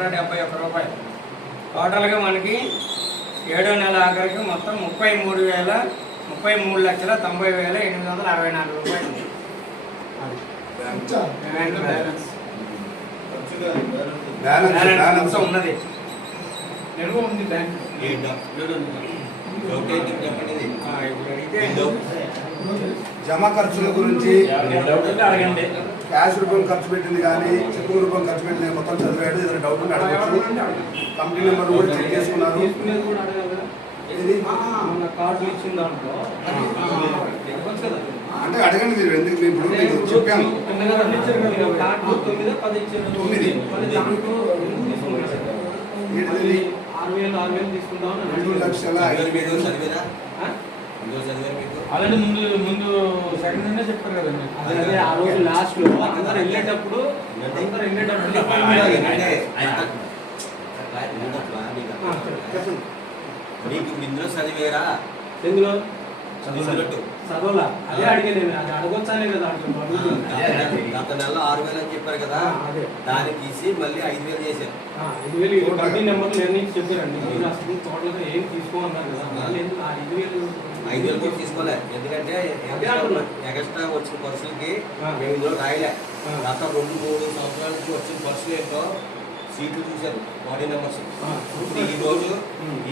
171 రూపాయలు. టోటల్గా మనకి 7వ నెల ఆఖరికి మొత్తం 33,90,864 రూపాయలు ఉంది. బ్యాలెన్స్ ఉన్నది. జమ ఖర్చుల గురించి క్యాష్ రూపం ఖర్చు పెట్టింది కానీ చెక్కు రూపం ఖర్చు పెట్టింది మొత్తం చదివాడు. ఏదైనా డౌట్ ఉంటే అడగచ్చు. కంపెనీ నెంబర్ కూడా చెక్ చేసుకున్నారు. అంటే అడగండి మీరు ఎందుకు ఇప్పుడు చెప్పాను 2,00,000 ముందు సెకండ్ నుండే చెప్పారు కదండి. అదే ఆ రోజు లాస్ట్ లో అందరూ వెళ్ళేటప్పుడు మీకు ఇందులో చదివేరా? ఎందులో చదవలా? అదే అడిగేది. అది అడగొచ్చానే కదా. గత నెల 6,000 అని చెప్పారు కదా, దాన్ని తీసి మళ్ళీ 5,000 చేశారు. 5,000 కంపెనీ నెంబర్ నిర్ణయించి చెప్పారండి. మీరు అసలు టోటల్గా ఏం తీసుకోమన్నారు కదా, 5,000 కూడా తీసుకోలే. ఎందుకంటే ఎక్స్ట్రా వచ్చిన పర్సులకి మేము ఇందులో రాయలే. గత 2-3 సంవత్సరాల నుంచి వచ్చిన పర్సులు ఏంటో సీట్లు చూశారు, బాడీ నెంబర్స్.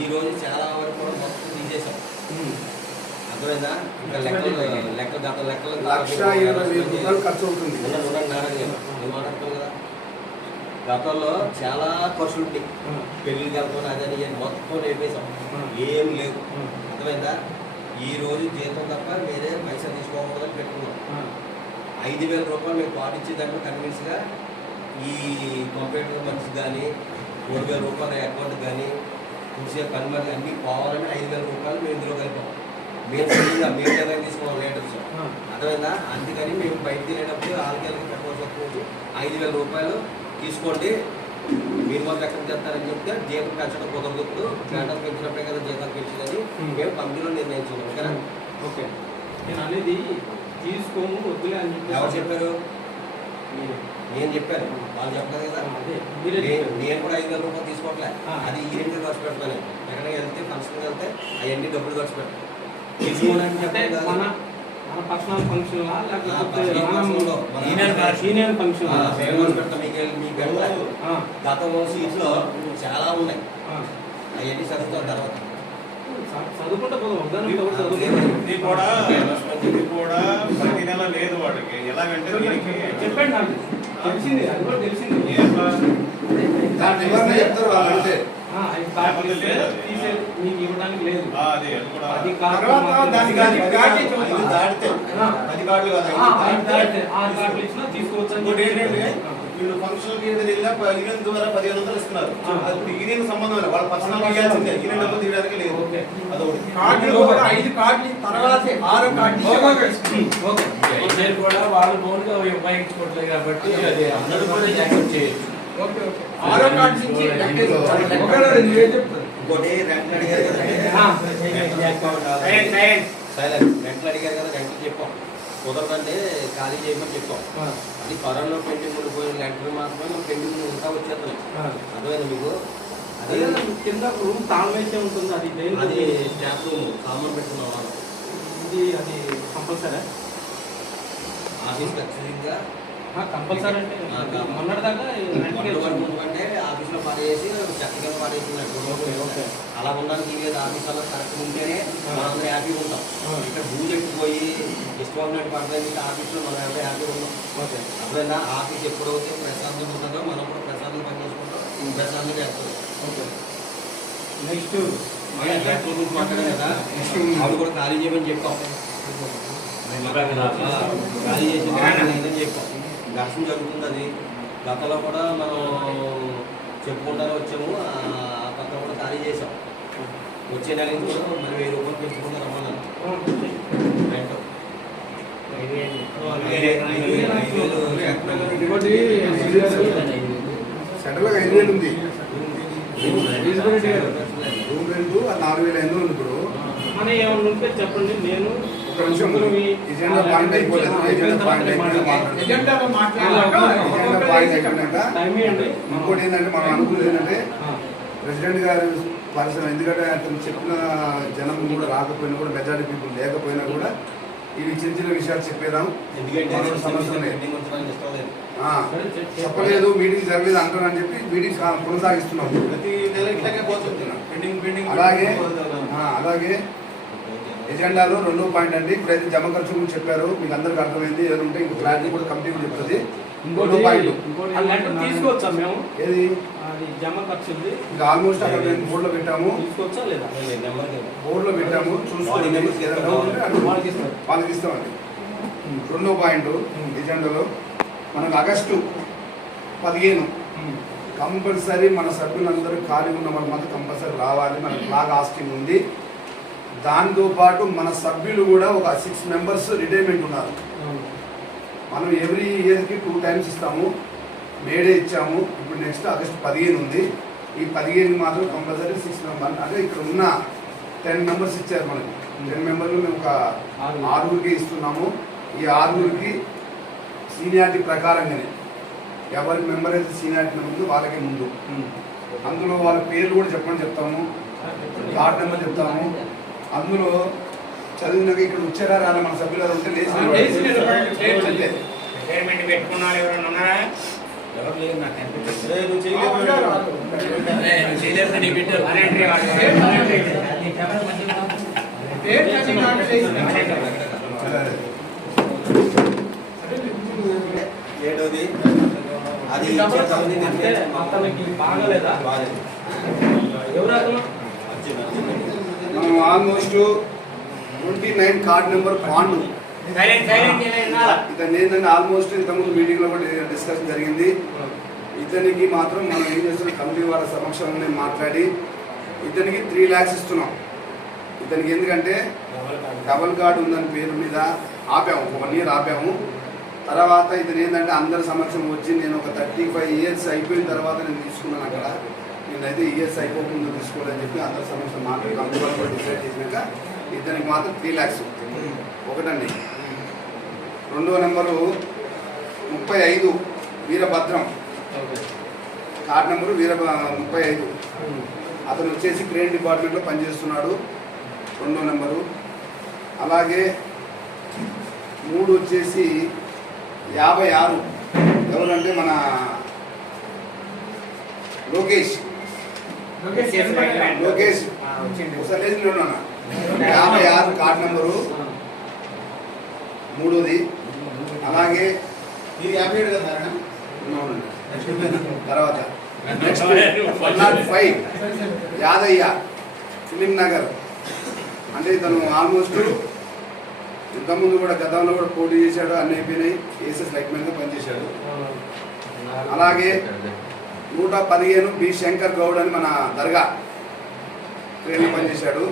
ఈ రోజు చాలా వరకు కూడా మొత్తం తీసేసాం. అర్థమైందా? ఇంకా లెక్కలు గత లెక్కలు ఖర్చు అవుతుంది కదా. గతంలో చాలా ఖర్చులు ఉంటాయి. పెళ్ళికి వెళ్తాం అదని మొత్తం నేర్పేసాం. ఏం లేదు. అర్థమైందా? ఈ రోజు జీతం తప్ప వేరే పైసా తీసుకోకూడదని పెట్టుకున్నాం. 5,000 రూపాయలు మేము పాటించేదాన్ని కన్విన్స్గా ఈ కంప్యూటర్ మనిషి కానీ 3,000 రూపాయల అకౌంట్ కానీ చూసే కన్వర్ట్ అన్నీ పోవాలని 5,000 రూపాయలు మేము ఇందులో కలిపాం. మేము సరిగ్గా మేము ఏదైనా తీసుకోవాలి లీటర్స్. అర్థమైందా? అందుకని మేము బయట తినేటప్పుడు ఆరుకేళ్ళకి పెట్టవలసి 5,000 రూపాయలు తీసుకోండి. మీరు మాకు ఎక్కడ చేస్తారని చెప్తే జీతం పెంచడం కుదరదు. గంటలు పెంచినప్పుడే కదా జీతాలు పెంచిందని మేము కంపెనీలో నిర్ణయించుకున్నాం కదా. ఓకే, నేను అనేది తీసుకోము వద్దులే అని చెప్పి ఎవరు చెప్పారు? నేను చెప్పాను, వాళ్ళు చెప్పలేదు కదా. నేను కూడా 5,000 రూపాయలు తీసుకోవట్లే. అది ఈ రెండు ఖర్చు పెడతాను. ఎక్కడికి వెళ్తే ఫంక్షన్కి వెళ్తే అవన్నీ డబ్బులు ఖర్చు పెడతాను. తీసుకోవాలని చెప్పాను కదా. మన పర్సనల్ ఫంక్షన్ లేకపోతే సీనియర్ ఫంక్షన్ పెడతాం. మీకు గతంలో సీట్లో చాలా ఉన్నాయి. అవన్నీ చదువుతాం తర్వాత చదువుకుంటే ఇది కూడా ప్రతి నెల లేదు వాడికి. ఎలాగంటే చెప్పండి, నాకు తెలిసింది. అది కూడా తెలిసింది. మీకు ఇవ్వడానికి లేదు. అది ఇచ్చినా తీసుకోవచ్చు. వీళ్ళు ఫంక్షన్ యూనియన్ ద్వారా 1,500 ఇస్తున్నారు. అది యూనియన్ సంబంధం లేదు. వాళ్ళ పర్సనల్ ఇవ్వాల్సిందే. యూనియన్ డబ్బులు తీయడానికి లేదు. అదొకటి. 5 కార్డులు తర్వాత 6 కార్డు కూడా వాళ్ళు ఫోన్ గా ఉపయోగించుకోవట్లేదు కాబట్టి అది అందరూ కూడా యాక్సెప్ట్ చేయొచ్చు. ఆరో కార్డు నుంచి ఇంకోటి రెంట్లు అడిగారు కదా, రెంట్లు అడిగారు కదా, రెంట్లు చెప్పాం. కుదరదంటే ఖాళీ చేయమని చెప్పాం. అది కరోనా పెండింగ్ ఉండిపోయిన రెంట్లు మాత్రమే పెండింగ్ ఇంకా వచ్చేస్తున్నాం. అర్థమైంది మీకు? అదే కింద రూమ్ తాళమేసే ఉంటుంది. అది అది స్టాఫ్ రూమ్ సామాన్ పెట్టుకున్నాం. ఇది అది కంపల్సరీ ఆఫీస్ ఖచ్చితంగా కంపల్సరీ అంటే మొన్నటిదాకా అంటే ఆఫీస్లో పడేసి చక్కగా పడేసినట్టు అలా ఉండడానికి లేదు. ఆఫీసులో కరెక్ట్ ఉంటేనే మనం హ్యాపీగా ఉంటాం. ఇక్కడ భూమి ఎట్టుకుపోయి ఇష్టం ఉన్నట్టు పడతాయి. ఆఫీస్లో మనం ఎవరో హ్యాపీగా ఉన్నాం. అప్పుడైనా ఆఫీస్ ఎప్పుడైతే ప్రశాంతంగా ఉంటుందో మనం కూడా ప్రశాంతంగా పని చేసుకుంటాం, ప్రశాంతంగా చేస్తాం. నెక్స్ట్ మాట్లాడాం కదా, అవి కూడా ఖాళీ చేయమని చెప్పాం. ఖాళీ చేసి లేదని చెప్పాం. దర్శనం జరుగుతుంది. అది గతంలో కూడా మనం చెప్పుకుంటానే వచ్చాము. ఆ గతం కూడా ఖాళీ చేసాం. వచ్చే నెల నుంచి కూడా మరి 1,000 రూపాయలు పెంచుకుంటారు రమ్మన్నాను. సెంట్రల్ 5,000 ఉంది. రూమ్ రెంట్ 4,500 ఉంది. ఇప్పుడు మన ఏమన్నా ఉంటే చెప్పండి. నేను ఒక్క నిమిషం ఎజెండా పాయింట్ అయిపోలేదు. ఎజెండా పాయింట్ అయిపోయినాక ఎజెండాలో మాట్లాడాక ఎజెండా పాయింట్ అయిపోయినాక ఇంకోటి ఏంటంటే మనం అనుకున్నది ఏంటంటే ప్రెసిడెంట్ గారు పరిశ్రమ, ఎందుకంటే అతను చెప్పిన జనం కూడా రాకపోయినా కూడా మెజారిటీ పీపుల్ లేకపోయినా కూడా ఇవి చిన్న చిన్న విషయాలు చెప్పేదాం. ఎందుకంటే సమస్య లేదు, ఇష్టం లేదు. చెప్పలేదు, మీటింగ్ జరగలేదు అంటారని చెప్పి మీటింగ్ కొనసాగిస్తున్నాం. ప్రతి నెల ఇట్లాగే పోతుంది. పెండింగ్ అలాగే ఎజెండాలో 2వ పాయింట్ అండి. ఇప్పుడైతే జమ ఖర్చు గురించి చెప్పారు, మీకు అందరికి అర్థమైంది. ఏదైనా ఉంటే ఇంకో క్లారిటీ కూడా కమిటీ చెప్తుంది. 2వ పాయింట్ తీసుకోవచ్చా మేము? ఏది జమ ఖర్చు ఇది ఆల్మోస్ట్ అక్కడ మేము బోర్డులో పెట్టాము, తీసుకోవచ్చా లేదా? బోర్డులో పెట్టాము, చూసుకోండి. ఏదైనా డౌట్ ఉంటే అటు వాళ్ళకి ఇస్తామండి. 2వ పాయింట్ ఎజెండాలో మనకు ఆగస్టు 15 కంపల్సరీ మన సభ్యులందరూ ఖాళీ ఉన్న వాళ్ళు మాత్రం కంపల్సరీ రావాలి. మనకు ఫ్లాగ్ హాస్టింగ్ ఉంది. దాంతోపాటు మన సభ్యులు కూడా ఒక 6 మెంబర్స్ రిటైర్మెంట్ ఉన్నారు. మనం ఎవ్రీ ఇయర్కి 2 టైమ్స్ ఇస్తాము. మేడే ఇచ్చాము. ఇప్పుడు నెక్స్ట్ ఆగస్టు 15 ఉంది. ఈ 15 మాత్రం కంపల్సరీ 6 మెంబర్స్, అంటే ఇక్కడ ఉన్న 10 మెంబర్స్ ఇచ్చారు మనకి. 10 మెంబర్లు మేము ఒక 6గురికి ఇస్తున్నాము. ఈ 6గురికి సీనియారిటీ ప్రకారంగానే ఎవరి మెంబర్ అయితే సీనియారిటీ ముందు వాళ్ళకే ముందు. అందులో వాళ్ళ పేర్లు కూడా చెప్తాము, కార్డ్ నెంబర్ చెప్తాము. అందులో చదివినాక ఇక్కడ వచ్చారా రాలే మన సభ్యులు ఉంటే రిటైర్మెంట్ పెట్టుకున్నారు ఎవరైనా ఉన్నారా? ఎవరు లేదు, నాకు అనిపించింది. నువ్వు ఏడోది అది అతనికి బాగలేదా? ఎవరు మనం ఆల్మోస్ట్ 29 కార్డ్ నెంబర్ బాండ్ ఇతను ఏంటంటే ఆల్మోస్ట్ ఇంతకుముందు మీటింగ్లో కూడా డిస్కషన్ జరిగింది. ఇతనికి మాత్రం మనం ఏం చేస్తున్నాం, కమిటీ వాళ్ళ సమక్షంలోనే మాట్లాడి ఇతనికి 3 lakhs ఇస్తున్నాం. ఇతనికి ఎందుకంటే డబల్ కార్డు ఉందని పేరు మీద ఆపాము, 1 year ఆపాము. తర్వాత ఇతను ఏంటంటే అందరి సమక్షం వచ్చి నేను ఒక 35 years అయిపోయిన తర్వాత నేను తీసుకున్నాను. అక్కడ నేనైతే ఇయర్స్ అయిపోకుండా తీసుకోవాలని చెప్పి అందరి సమక్షం మాట్లాడి కమిటీ వాళ్ళు కూడా డిసైడ్ చేసినాక ఇతనికి మాత్రం 3 lakhs ఒకటండి. 2వ నెంబరు 35 వీరభద్రం, కార్డ్ నెంబరు 35. అతను వచ్చేసి క్రెడిట్ డిపార్ట్మెంట్లో పనిచేస్తున్నాడు. 2వ నెంబరు. అలాగే 3 వచ్చేసి 56 ఎవరంటే మన లోకేష్ ఒకసారి 56 కార్డ్ నెంబరు 3ది. అలాగే ఇది 57 కదా నారాయణ? తర్వాత నెక్స్ట్ 105 యాదయ్య, ఫిలిం నగర్. అంటే ఇతను ఆల్మోస్ట్ ఇంతకుముందు కూడా గతంలో కూడా పోటీ చేశాడు, అన్ని అయిపోయినాయి. ఏసెస్ లైట్మెన్గా పనిచేశాడు. అలాగే 115 బి శంకర్ గౌడ్ అని మన దర్గా ట్రైన్లో పనిచేశాడు.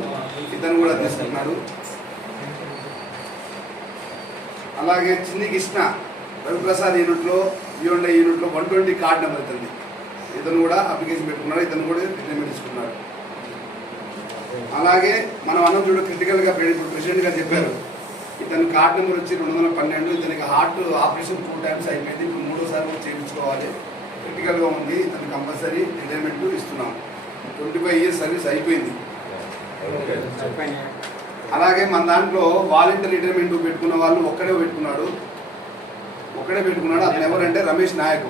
ఇతను కూడా తీసుకున్నాడు. అలాగే చిన్ని కృష్ణ రవిప్రసాద్ యూనిట్లో యూనిట్ యూనిట్లో 120 కార్డ్ నెంబర్ ఇతను. ఇతను కూడా అప్లికేషన్ పెట్టుకున్నాడు. ఇతను కూడా రిటైర్మెంట్ తీసుకున్నాడు. అలాగే మనం అన్నం చూడ క్రిటికల్గా ప్రెసిడెంట్ గారు చెప్పారు, ఇతని కార్డ్ నెంబర్ వచ్చి 212. ఇతనికి హార్ట్ ఆపరేషన్ 2 times అయిపోయింది. ఇప్పుడు 3వసారి కూడా చేయించుకోవాలి. క్రిటికల్గా ఉంది. ఇతను కంపల్సరీ రిటైర్మెంట్ ఇస్తున్నాం. 25 years సర్వీస్ అయిపోయింది. అలాగే మన దాంట్లో వాలంటీర్ రిటైర్మెంట్ పెట్టుకున్న వాళ్ళు ఒక్కడే పెట్టుకున్నాడు. అతను ఎవరంటే రమేష్ నాయక్.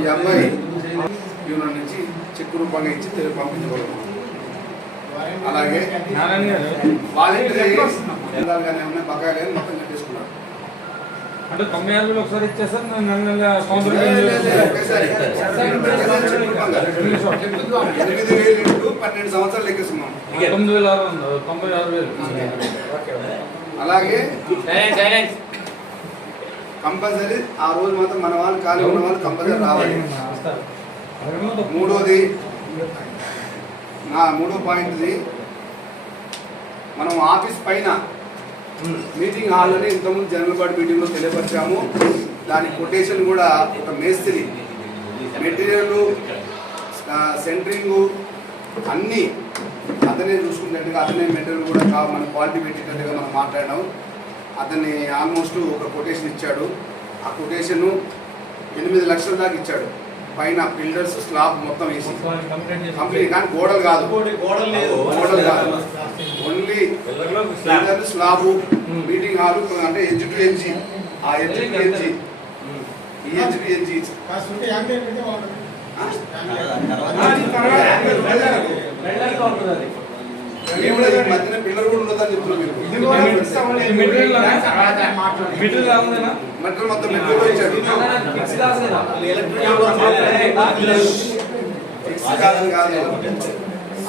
ఈ అబ్బాయి యూనియన్ నుంచి చెక్ రూపంగా ఇచ్చి పంపించగలము. అలాగే వాలంటీర్ బకాయిలు మొత్తం కట్టేసుకున్నాడు. అంటే 96 ఒకసారి ఇచ్చేసారు. 8,000 12 సంవత్సరాలు లెక్కేస్తున్నాం. 96,000. అలాగే కంపల్సరీ ఆ రోజు మాత్రం మన వాళ్ళు ఖాళీ ఉన్న వాళ్ళు కంపల్సరీ రావాలి. 3వది 3వ పాయింట్ది మనం ఆఫీస్ పైన మీటింగ్ హాల్లోనే ఇంతకుముందు జనరల్ బాడీ మీటింగ్లో తెలియపరిచాము. దాని కొటేషన్ కూడా ఒక మేస్త్రి మెటీరియల్ సెంటరింగు అన్నీ అతనే చూసుకున్నట్టుగా అతనే మెటీరియల్ కూడా మన క్వాలిటీ పెట్టేటట్టుగా మనం మాట్లాడినాం. అతన్ని ఆల్మోస్ట్ ఒక కొటేషన్ ఇచ్చాడు. ఆ కొటేషన్ 8 లక్షల దాకా ఇచ్చాడు. పైన పిల్లర్స్ స్లాబ్ మొత్తం వేసి కంప్లీట్, కానీ గోడలు కాదు, గోడలు లేదు, గోడలు కాదు, only pillar slab, meeting hall అంటే ఎడ్జ్ టు ఎడ్జ్, ఆ ఎడ్జ్ టు ఎడ్జ్, ఈ ఎడ్జ్ టు ఎడ్జ్ మధ్యన పిల్లర్ కూడా ఉండదని చెప్తున్నాను. మెటీరియల్ మొత్తం మెటీరియల్ ఇచ్చాడు.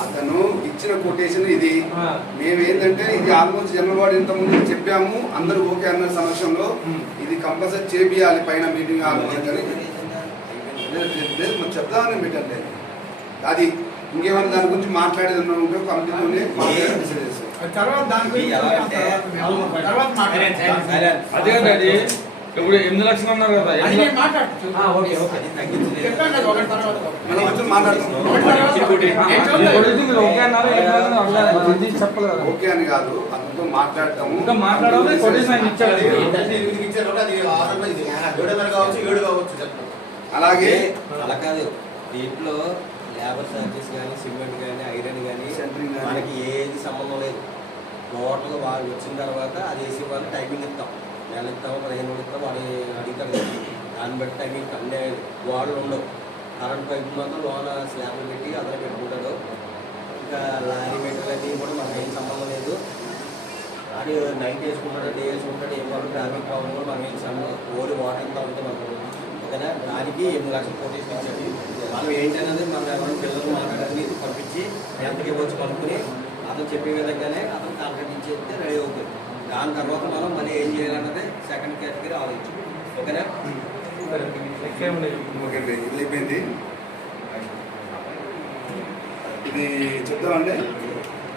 అతను ఇచ్చిన కొటేషన్ ఇది. మేమేంటంటే ఇది ఆల్మోస్ట్ జనరల్ వాడు ఇంతకుముందు చెప్పాము, అందరూ ఓకే అన్న సమక్షంలో ఇది కంపల్సరీ చేపియాలి పైన మీటింగ్ హాల్ చెప్దామని పెట్టండి. అది ఇంకేమైనా దాని గురించి మాట్లాడేది ఉంటే కమిటీలోనే డిసైడ్ చేస్తాం. అదే అది ఇప్పుడు 8 లక్షలు అన్నారు కదా, ఓకే అని కాదు, అందుతో మాట్లాడతాము. ఇంకా మాట్లాడాలి. అలాగే అలా కాదు, దీంట్లో లేబర్ ఛార్జెస్ కానీ, సిమెంట్ కానీ, ఐరన్ కానీ మనకి ఏది సంబంధం లేదు. టోటల్గా వాళ్ళు వచ్చిన తర్వాత అది వేసి వాళ్ళు టైమింగ్ ఇస్తాం. నెల ఇస్తాము, 15 రోజులు ఇస్తాం, వాడు అడుగుతారు. దాన్ని బట్టి టైమింగ్ అన్నీ వాడలు ఉండవు. కరెంట్ పైపు మాత్రం లోన స్లాబ్లు పెట్టి అతను పెట్టుకుంటాడు. ఇంకా లారీ మెటీరియల్ అన్నీ కూడా మనకి ఏం సంబంధం లేదు. అది నైట్ వేసుకుంటాడు, డే వేసుకుంటాడు, ఏం వాళ్ళు ట్రాఫిక్ ప్రాబ్లం కూడా మనం ఏం సంబంధం. ఓడి వాటర్ ఇస్తూ ఉంటాం అనుకో. ఓకేనా, దానికి 8 లక్షలు కొటేషన్ ఇచ్చాడు. మనం ఏంటనేది మన ఎవరైనా పిల్లలు మాట్లాడాలని పంపించి ఎంతకి ఇవ్వచ్చు కనుక్కుని అతను చెప్పే విధంగానే అతను కాంట్రాక్ట్ ఇచ్చేస్తే రెడీ అవుతుంది. దాని తర్వాత మనం మళ్ళీ ఏం చేయాలన్నది సెకండ్ కేటగిరీ ఆలోచించు. ఓకేనా, ఓకే ఇది అయిపోయింది. ఇది చెప్తామండి.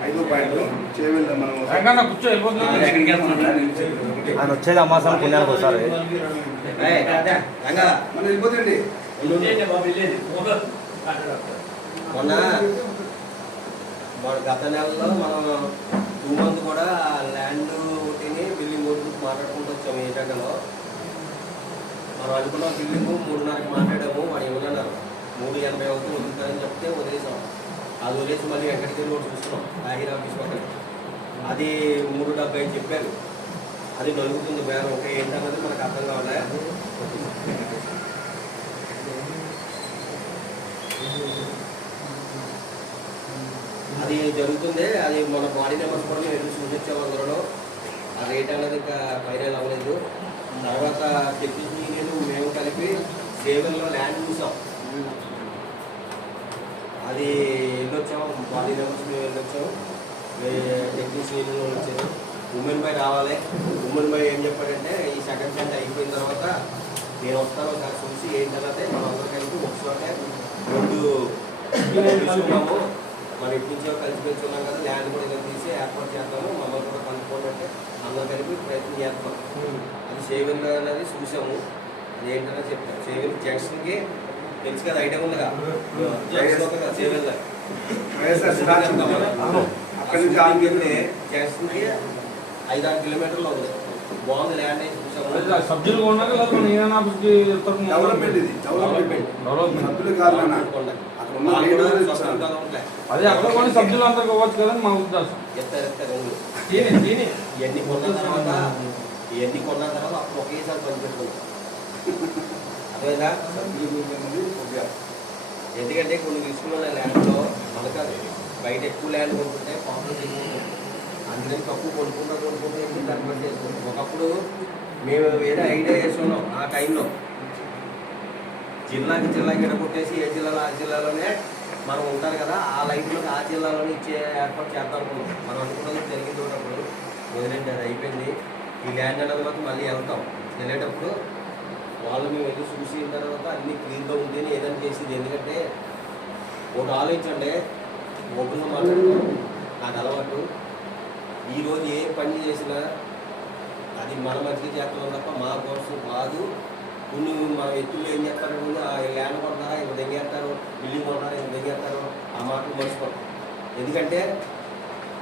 5వ పాయింట్ చేయవెళ్దాం మనం. కూర్చో వెళ్ళిపోతున్నాం. ఆయన వచ్చేది అమ్మాసం పుణ్యానికి వస్తారు. మనం వెళ్ళిపోతండి. మొన్న గత నెలలో మనం 2 మంత్ కూడా ల్యాండ్ ఒకటిని బిల్డింగ్ ఒకటి మాట్లాడుకుంటూ వచ్చాము. ఈ దగ్గరలో మనం అనుకున్న బిల్డింగ్ 3.5కి మాట్లాడాము. వాడు ఏమన్నారు 3.80 అవుతుంది వదులుతారని చెప్తే వదిలేసాం. అది వదిలేసి మళ్ళీ ఎక్కడికి వెళ్ళి ఒకటి చూస్తున్నాం ఆగిరి ఆఫీస్ పక్కన. అది 3.70 చెప్పారు. అది నలుగుతుంది వేరే ఒక ఏంటన్నది మనకు అర్థం కావాలి. అది జరుగుతుంది. అది మన బాడీ నెంబర్స్ కూడా మేము చూపించాము. అందులో ఆ రేట్ అనేది ఇంకా ఫైనల్ అవ్వలేదు. తర్వాత టెక్నీషియన్ యూనియన్ మేము కలిపి సేవల్లో ల్యాండ్ చూసాం. అది వెళ్ళొచ్చాము. బాడీ నెంబర్స్ మేము వెళ్ళొచ్చాము. టెక్నీషియన్ యూనియన్ వచ్చారు. ఉమెన్ బై రావాలి. ఉమెన్ బై ఏం చెప్పాడంటే ఈ సెకండ్ సెంట్ అయిపోయిన తర్వాత నేను వస్తాను ఒకసారి చూసి ఏంటన్నదే మనం అందరూ కలిపి ఒకసారి 2 తీసుకున్నాము. మనం ఇటు నుంచో కలిసి పెంచుకున్నాం కదా, ల్యాండ్ కూడా ఇలా తీసి ఏర్పాటు చేస్తాము. మమ్మల్ని కూడా కనుక్కోవాలంటే అందరూ కలిపి ప్రయత్నం చేస్తాం. అది సేవెల్ అనేది చూసాము. అది ఏంటనే చెప్తాను. సేవెల్ జంక్షన్కి తెలుసు కదా, ఐడియా ఉందిగా సేవెల్ జంక్షన్కి 5-6 కిలోమీటర్లు ఉంది. బాగుంది ల్యాండ్ అయితే చూసాము. సబ్జెక్టులు కొన్నాక డెవలప్మెంట్ ఇది డెవలప్మెంట్ సభ్యులు కాదు. అదే అక్కడ కొన్ని సబ్జెక్టులు అంతా కావచ్చు కదా మా ఉద్దేశం. ఇవన్నీ కొన్న తర్వాత అప్పుడు ఒకేసారి పనిపెట్టుకుంటాం. అదేనా, ఎందుకంటే కొన్ని తీసుకున్న ల్యాండ్లో మనకు బయట ఎక్కువ ల్యాండ్ కొనుక్కుంటే పాపులేషన్ ఎక్కువ ఉంటుంది. అందుకని తక్కువ కొనుక్కుంటూ దాన్ని బట్టి వేసుకుంటాం. ఒకప్పుడు మేము వేరే ఐడియా వేసుకున్నాం. ఆ టైంలో జిల్లాకి ఎడగొట్టేసి ఏ జిల్లాలో ఆ జిల్లాలోనే మనం ఉంటారు కదా, ఆ లైఫ్లో ఆ జిల్లాలోనే ఇచ్చే ఏర్పాటు చేద్దాం అనుకున్నాం. మనం అనుకున్నది జరిగింది ఒకటప్పుడు వదిలేండి, అది అయిపోయింది. ఈ ల్యాండ్ అనేది మాత్రం మళ్ళీ వెళ్తాం. వెళ్ళేటప్పుడు వాళ్ళు మేము వెళ్ళి చూసిన తర్వాత అన్నీ క్లీన్గా ఉంటేనే ఏదైనా చేసేది. ఎందుకంటే ఒకటి ఆలోచించండి, ఓపెన్గా మాట్లాడతాం. నాకు అలవాటు. ఈరోజు ఏ పని చేసినా అది మన మంచిగా చేస్తున్నాం తప్ప మా కోసం కాదు. కొన్ని మన వ్యక్తులు ఏం చేస్తారు, ఆ ల్యాండ్ కొడతారా ఇంక దెంగేస్తారు, బిల్డింగ్ కొడతారా ఇంక దెంగేస్తారు, ఆ మాటలు మర్చిపోతాం. ఎందుకంటే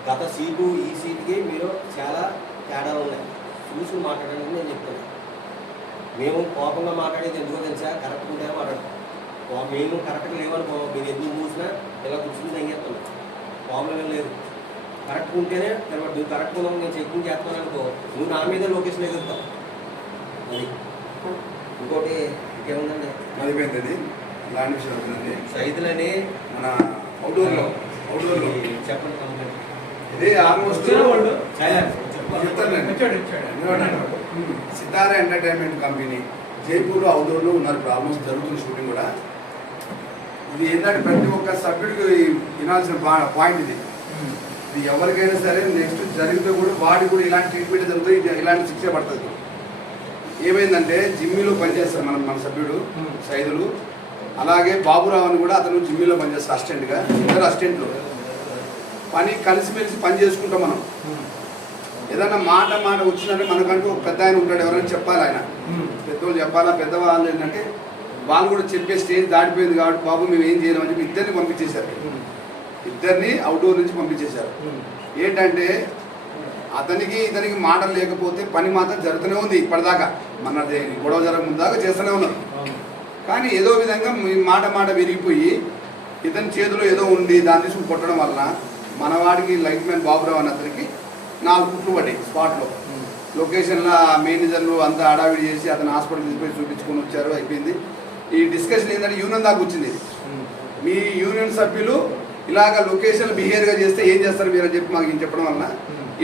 గత సీటు ఈ సీటుకి మీరు చాలా తేడాలు ఉన్నాయి. చూసి మాట్లాడండి నేను చెప్తాను. మేము కోపంగా మాట్లాడేది ఎందుకో తెలుసా, కరెక్ట్ ఉంటే మాట్లాడతాం. మేము కరెక్ట్గా లేవనుకో, మీరు ఎందుకు చూసినా ఇలా కూర్చుని తెంగేస్తాను. ప్రాబ్లం లేదు. కరెక్ట్గా ఉంటేనే నువ్వు కరెక్ట్గా ఉన్నావు, నేను చెక్కింగ్ చేస్తాను అనుకో, నువ్వు నా మీద లొకేషన్ ఎదుగుతావు. అది ఇంకోటి ఇంకేముందండి, అయిపోయింది. అది ఇలాంటి విషయం అవుతుందండి. రైతులని మన అవుట్డోర్లో చెప్పండి కంప్లైంట్ ఇదే ఆల్మోస్ట్ సితారా ఎంటర్టైన్మెంట్ కంపెనీ జైపూర్ అవుట్డోర్లో ఉన్నారు. ఇప్పుడు ఆల్మోస్ట్ జరుగుతున్న షూటింగ్ కూడా. ఇది ఏంటంటే ప్రతి ఒక్క సభ్యుడికి వినాల్సిన పాయింట్ ఇది. ఇది ఎవరికైనా సరే నెక్స్ట్ జరిగితే కూడా వాడికి కూడా ఇలాంటి ట్రీట్మెంట్ జరుగుతుంది, ఇలాంటి శిక్ష పడుతుంది. ఏమైందంటే జిమ్మిలో పనిచేస్తారు మన సభ్యుడు సైదులు, అలాగే బాబురావు అని కూడా అతను జిమ్మిలో పనిచేస్తారు అసిస్టెంట్గా. ఇద్దరు అసిస్టెంట్లు పని కలిసిమెలిసి పని చేసుకుంటాం మనం. ఏదన్నా మాట వచ్చిందంటే మనకంటూ ఒక పెద్ద ఆయన ఉంటాడు, ఎవరైనా చెప్పాలి. ఆయన పెద్దోళ్ళు చెప్పాలా, పెద్దవాళ్ళు ఏంటంటే వాళ్ళు కూడా చెప్పే స్టేజ్ దాటిపోయింది కాబట్టి బాబు మేము ఏం చేయలేమని చెప్పి ఇద్దరిని పంపించేశారు. ఇద్దరిని అవుట్డోర్ నుంచి పంపించేశారు. ఏంటంటే ఇతనికి మాటలు లేకపోతే పని మాత్రం జరుగుతూనే ఉంది ఇప్పటిదాకా. మన గొడవ జరగ ముందాకా చేస్తూనే ఉన్నారు. కానీ ఏదో విధంగా మాట విరిగిపోయి ఇతని చేతిలో ఏదో ఉండి దాన్ని తీసుకుని కొట్టడం వలన మనవాడికి లైట్ మ్యాన్ బాబురావు అని అతనికి 4 కుట్లు పడ్డాయి స్పాట్లో. లొకేషన్లో మేనేజర్లు అంతా హడావిడి చేసి అతను హాస్పిటల్ తీసుకొని చూపించుకొని వచ్చారు. అయిపోయింది. ఈ డిస్కషన్ ఏంటంటే యూనియన్ దాకా వచ్చింది. మీ యూనియన్ సభ్యులు ఇలాగ లొకేషన్ బిహేవియర్గా చేస్తే ఏం చేస్తారు మీరు అని చెప్పి మాకు చెప్పడం వలన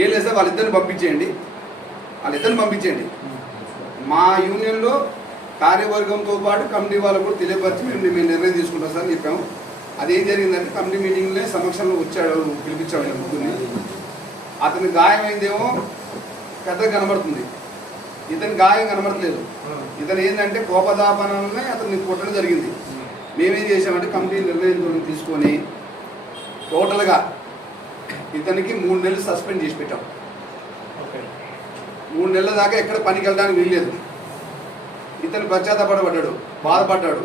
ఏం లేదు సార్ వాళ్ళిద్దరిని పంపించేయండి. మా యూనియన్లో కార్యవర్గంతో పాటు కమిటీ వాళ్ళకు కూడా తెలియపరిచి మేము నిర్ణయం తీసుకుంటాం సార్ అని చెప్పాము. అదేం జరిగిందంటే కమిటీ మీటింగ్లో సమక్షంలో పిలిపించాడు ఆయన ముగ్గురిని. అతని గాయమైందేమో పెద్దగా కనబడుతుంది, ఇతని గాయం కనబడట్లేదు. ఇతను ఏంటంటే కోపదాపనమే అతన్ని కొట్టడం జరిగింది. మేమేం చేసామంటే కమిటీ నిర్ణయం తీసుకొని టోటల్గా ఇతనికి 3 నెలలు సస్పెండ్ చేసి పెట్టాం. 3 నెలల దాకా ఎక్కడ పనికి వెళ్ళడానికి వీల్లేదు. ఇతను పశ్చాత్తాపడ్డాడు, బాధపడ్డాడు.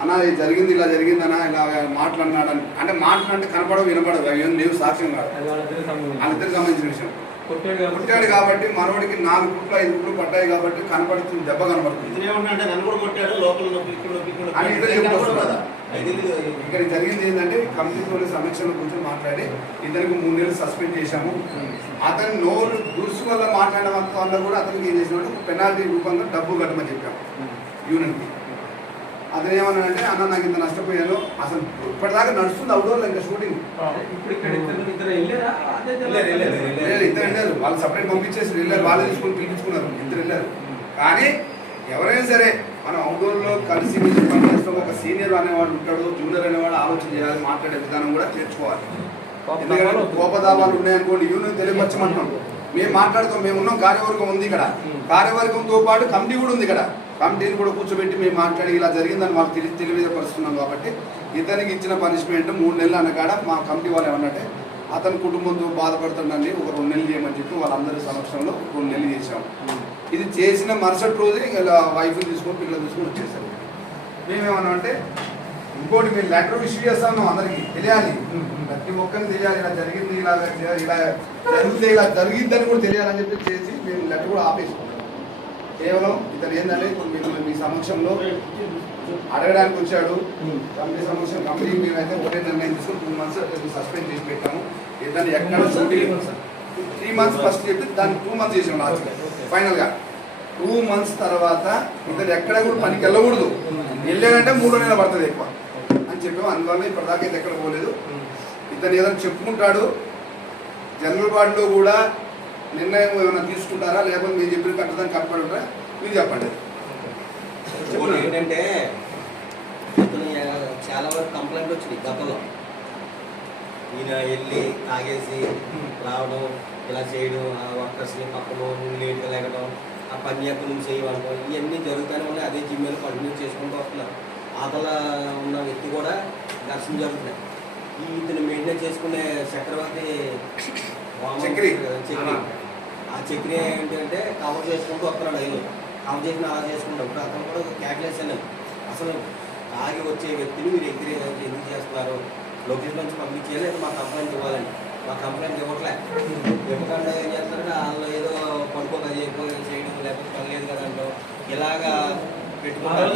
అన్న ఇది జరిగింది, ఇలా జరిగిందన్నా, ఇలా మాట్లాడినాడని. అంటే మాట్లాడితే కనపడవు వినపడవు, అవి ఏం లేవు, సాక్ష్యం కాదు. వాళ్ళిద్దరికి సంబంధించిన విషయం. కొట్టాడు కాబట్టి మనవాడికి 4 కుట్లు 5 కుట్లు పడ్డాయి కాబట్టి కనపడుతుంది, దెబ్బ కనపడుతుంది. ఇక్కడ జరిగింది ఏంటంటే కమిటీతో సమీక్షలో కూర్చొని మాట్లాడి ఇతనికి 3 నెలలు సస్పెండ్ చేశాము. అతను నోరు దురుసు వల్ల మాట్లాడడం వల్ల కూడా అతనికి ఏం చేసినట్టు పెనాల్టీ రూపంగా డబ్బు కట్టమని చెప్పాము యూనియన్కి. అతను ఏమన్నాడంటే అన్న నాకు ఇంత నష్టపోయాను, అసలు ఇప్పటిదాకా నడుస్తుంది అవుట్డోర్లో ఇంకా షూటింగ్. ఇద్దరు వెళ్ళారు, వాళ్ళు సపరేట్ పంపించేసి వెళ్ళారు, వాళ్ళే తీసుకొని పిలిపించుకున్నారు, ఇద్దరు వెళ్ళారు. కానీ ఎవరైనా సరే మనం అవుట్డోర్లో కలిసి పనిచేస్తాం. ఒక సీనియర్ అనేవాడు ఉంటాడు, జూనియర్ అనేవాడు ఆలోచన చేయాలి, మాట్లాడే విధానం కూడా నేర్చుకోవాలి. ఎందుకంటే కోపదాపాలు ఉన్నాయనుకోండి యూనియన్ తెలియపరచమంటున్నాం. మేము మాట్లాడుతాం, మేము ఉన్నాం, కార్యవర్గం ఉంది ఇక్కడ, కార్యవర్గంతో పాటు కమిటీ కూడా ఉంది ఇక్కడ. కమిటీని కూడా కూర్చోబెట్టి మేము మాట్లాడి ఇలా జరిగిందని వాళ్ళు తెలియపరుస్తున్నాం. కాబట్టి ఇతనికి ఇచ్చిన పనిష్మెంట్ 3 నెలలు అన్నకాడ మా కమిటీ వాళ్ళు ఏమన్నట్టే అతని కుటుంబంతో బాధపడుతుండండి, ఒక 2 నెలలు చేయమని చెప్పి వాళ్ళందరి సమక్షంలో 2 నెలలు చేసాం. ఇది చేసిన మరుసటి రోజే ఇలా వైఫ్ని తీసుకొని పిల్లలు తీసుకొని వచ్చేసారు. మేమేమన్నామంటే ఇంకోటి మీరు లెటర్ ఇష్యూ చేస్తాను, అందరికీ తెలియాలి, ప్రతి ఒక్కరిని తెలియాలి, ఇలా జరిగింది, ఇలా జరిగితే ఇలా జరిగిందని కూడా తెలియాలని చెప్పి చేసి మేము లెటర్ కూడా ఆపేసుకున్నాం. కేవలం ఇతను ఏంటంటే ఇప్పుడు మీరు మీ సమక్షంలో అడగడానికి వచ్చాడు, కమిటీ సమక్షం కమిటీ మేమైతే ఒకటే నిర్ణయం తీసుకుని 2 months సస్పెండ్ చేసి పెట్టాము. ఇతను ఎక్కడ 3 months ఫస్ట్ చెప్పి దాన్ని 2 months చేసాం లాస్ట్ ఫైనల్గా. 2 months తర్వాత ఇతను ఎక్కడ కూడా పనికి వెళ్ళకూడదు, వెళ్ళాడంటే 3 నెలలు పడుతుంది ఎక్కువ అని చెప్పాము. అందువల్ల ఇప్పటిదాకా ఇది ఎక్కడ పోలేదు. ఇతను ఏదైనా చెప్పుకుంటాడు, జనరల్ బాడీలో కూడా నిర్ణయం ఏమైనా తీసుకుంటారా, లేకపోతే మీరు చెప్పిన కట్టదాన్ని కట్టుబడి ఉంటారా, మీరు చెప్పండి. ఏంటంటే చాలా వరకు కంప్లైంట్ వచ్చింది గతంలో. ఈయన వెళ్ళి తాగేసి రావడం, ఇలా చేయడం, ఆ వర్కర్స్ని పక్కన లేట్గా లేకడం, ఆ పని ఎక్కడి నుంచి చేయడం, ఇవన్నీ జరుగుతూనే ఉన్నాయి. అదే జిమ్మెలు కంటిన్యూ చేసుకుంటూ వస్తున్నారు. ఆతల ఉన్న వ్యక్తి కూడా ఘర్షణ జరుగుతున్నాయి. ఈ ఇతను మెయింటైన్ చేసుకునే చక్రవర్తి ఆ చక్రి ఏంటంటే కవర్ చేసుకుంటూ వస్తున్నాడు. ఆయన కవర్ చేసిన అలా చేసుకుంటాం. ఇప్పుడు అతను కూడా క్యాల్కులేషన్ అసలు తాగి వచ్చే వ్యక్తిని మీరు ఎందుకు చేస్తున్నారు, లొకేషన్ నుంచి పంపించేయాలి, మా కంప్లైంట్ ఇవ్వాలని మా కంప్లైంట్ ఇవ్వట్లే. ఇవ్వకుండా ఏం చేస్తారంటే వాళ్ళు ఏదో పడుకోగా చేయడం లేకపోతే పని లేదు కదంటో ఇలాగా పెట్టుకుంటారు.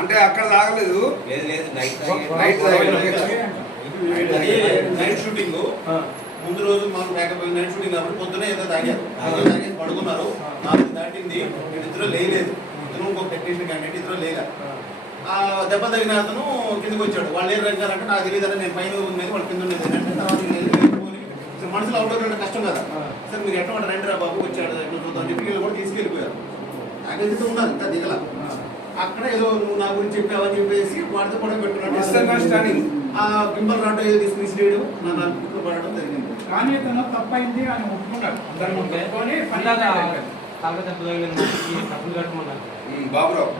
అంటే అక్కడ తాగలేదు, లేదు లేదు నైట్ నైట్ షూటింగ్ ముందు రోజు మాకు బ్యాకప్ నైట్ షూటింగ్ కాబట్టి పొద్దునే ఏదో తాగారు, తాగేసి పడుకున్నారు. 4 దాటింది, ఇద్దరు లేదు, ఇతను ఇంకొక టెక్నీషియన్ క్యాండిడేట్ ఇద్దరు లేదా. ఆ దెబ్బ తగిన అతను కిందకి వచ్చాడు. వాళ్ళు ఏం రంగారంటే నాకు తెలియదు, నేను పైన ఉండేది వాళ్ళు కింద ఉండేది అంటే మనుషులు అవుట్డోర్ అంటే కష్టం కదా సార్, మీరు ఎట్లా రండి రా బాబు వచ్చాడు చూద్దాం చెప్పి వీళ్ళు కూడా తీసుకెళ్ళిపోయారు. నాకైతే ఉన్నారు ఇంకా దిగల. అక్కడ ఏదో నువ్వు నా గురించి చెప్పావని చెప్పేసి వాడితో కూడా పెట్టుకున్నాడు. ఆ పింబల్ రాడ్ ఏదో తీసుకుని చేయడం నా బుక్లో పడడం జరిగింది. కానీ తను తప్పైంది అని ఒప్పుకున్నాడు. డబ్బులు కట్టమన్నారు. బాబురావు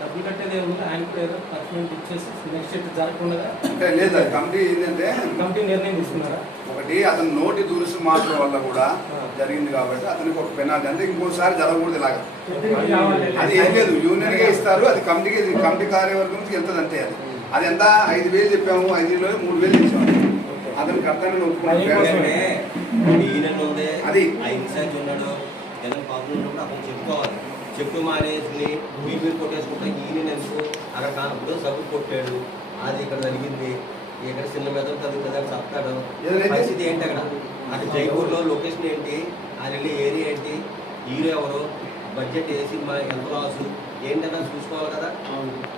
డబ్బులు కట్టేది ఏముంది, ఆయన కూడా ఏదో పర్ఫార్మెన్స్ ఇచ్చేసి నెక్స్ట్ ఇట్ జరగకుండా అంటే లేదు. అది కమిటీ ఏంటంటే కమిటీ నిర్ణయం తీసుకున్నారా? ఒకటి అతను నోటి దురుసు మాటల వల్ల కూడా జరిగింది కాబట్టి అతనికి ఒక పెనాల్టీ, అంటే ఇంకోసారి జరగకూడదు ఇలాగా. అది ఏం లేదు, యూనియన్గా ఇస్తారు, అది కమిటీ కార్యవర్గంకి వెళ్తుంది అంతే. అది ఎంత 5,000 చెప్పాము, 5,000 3,000 ఇచ్చాము. అతను కర్తని ఒప్పుకున్నాడు. అది ఇన్ఛార్జ్ ఉన్నాడు, ఏదైనా ప్రాబ్లం ఉన్నప్పుడు అతను చెప్పుకోవాలి. చెప్పు మానేసి మీరు కొట్టేసుకుంటే ఈయన ఎందుకు అక్కడ కానప్పుడు సబ్బు కొట్టాడు, అది ఇక్కడ జరిగింది, ఇక్కడ చిన్న మెదడు తగ్గుతుంది చెప్తాడు. పరిస్థితి ఏంటి అక్కడ? అది జైపూర్లో లొకేషన్ ఏంటి, అది వెళ్ళి ఏరియా ఏంటి, హీరో ఎవరు, బడ్జెట్ ఏ సినిమా, ఎంత లాసు ఏంటన్నా చూసుకోవాలి కదా.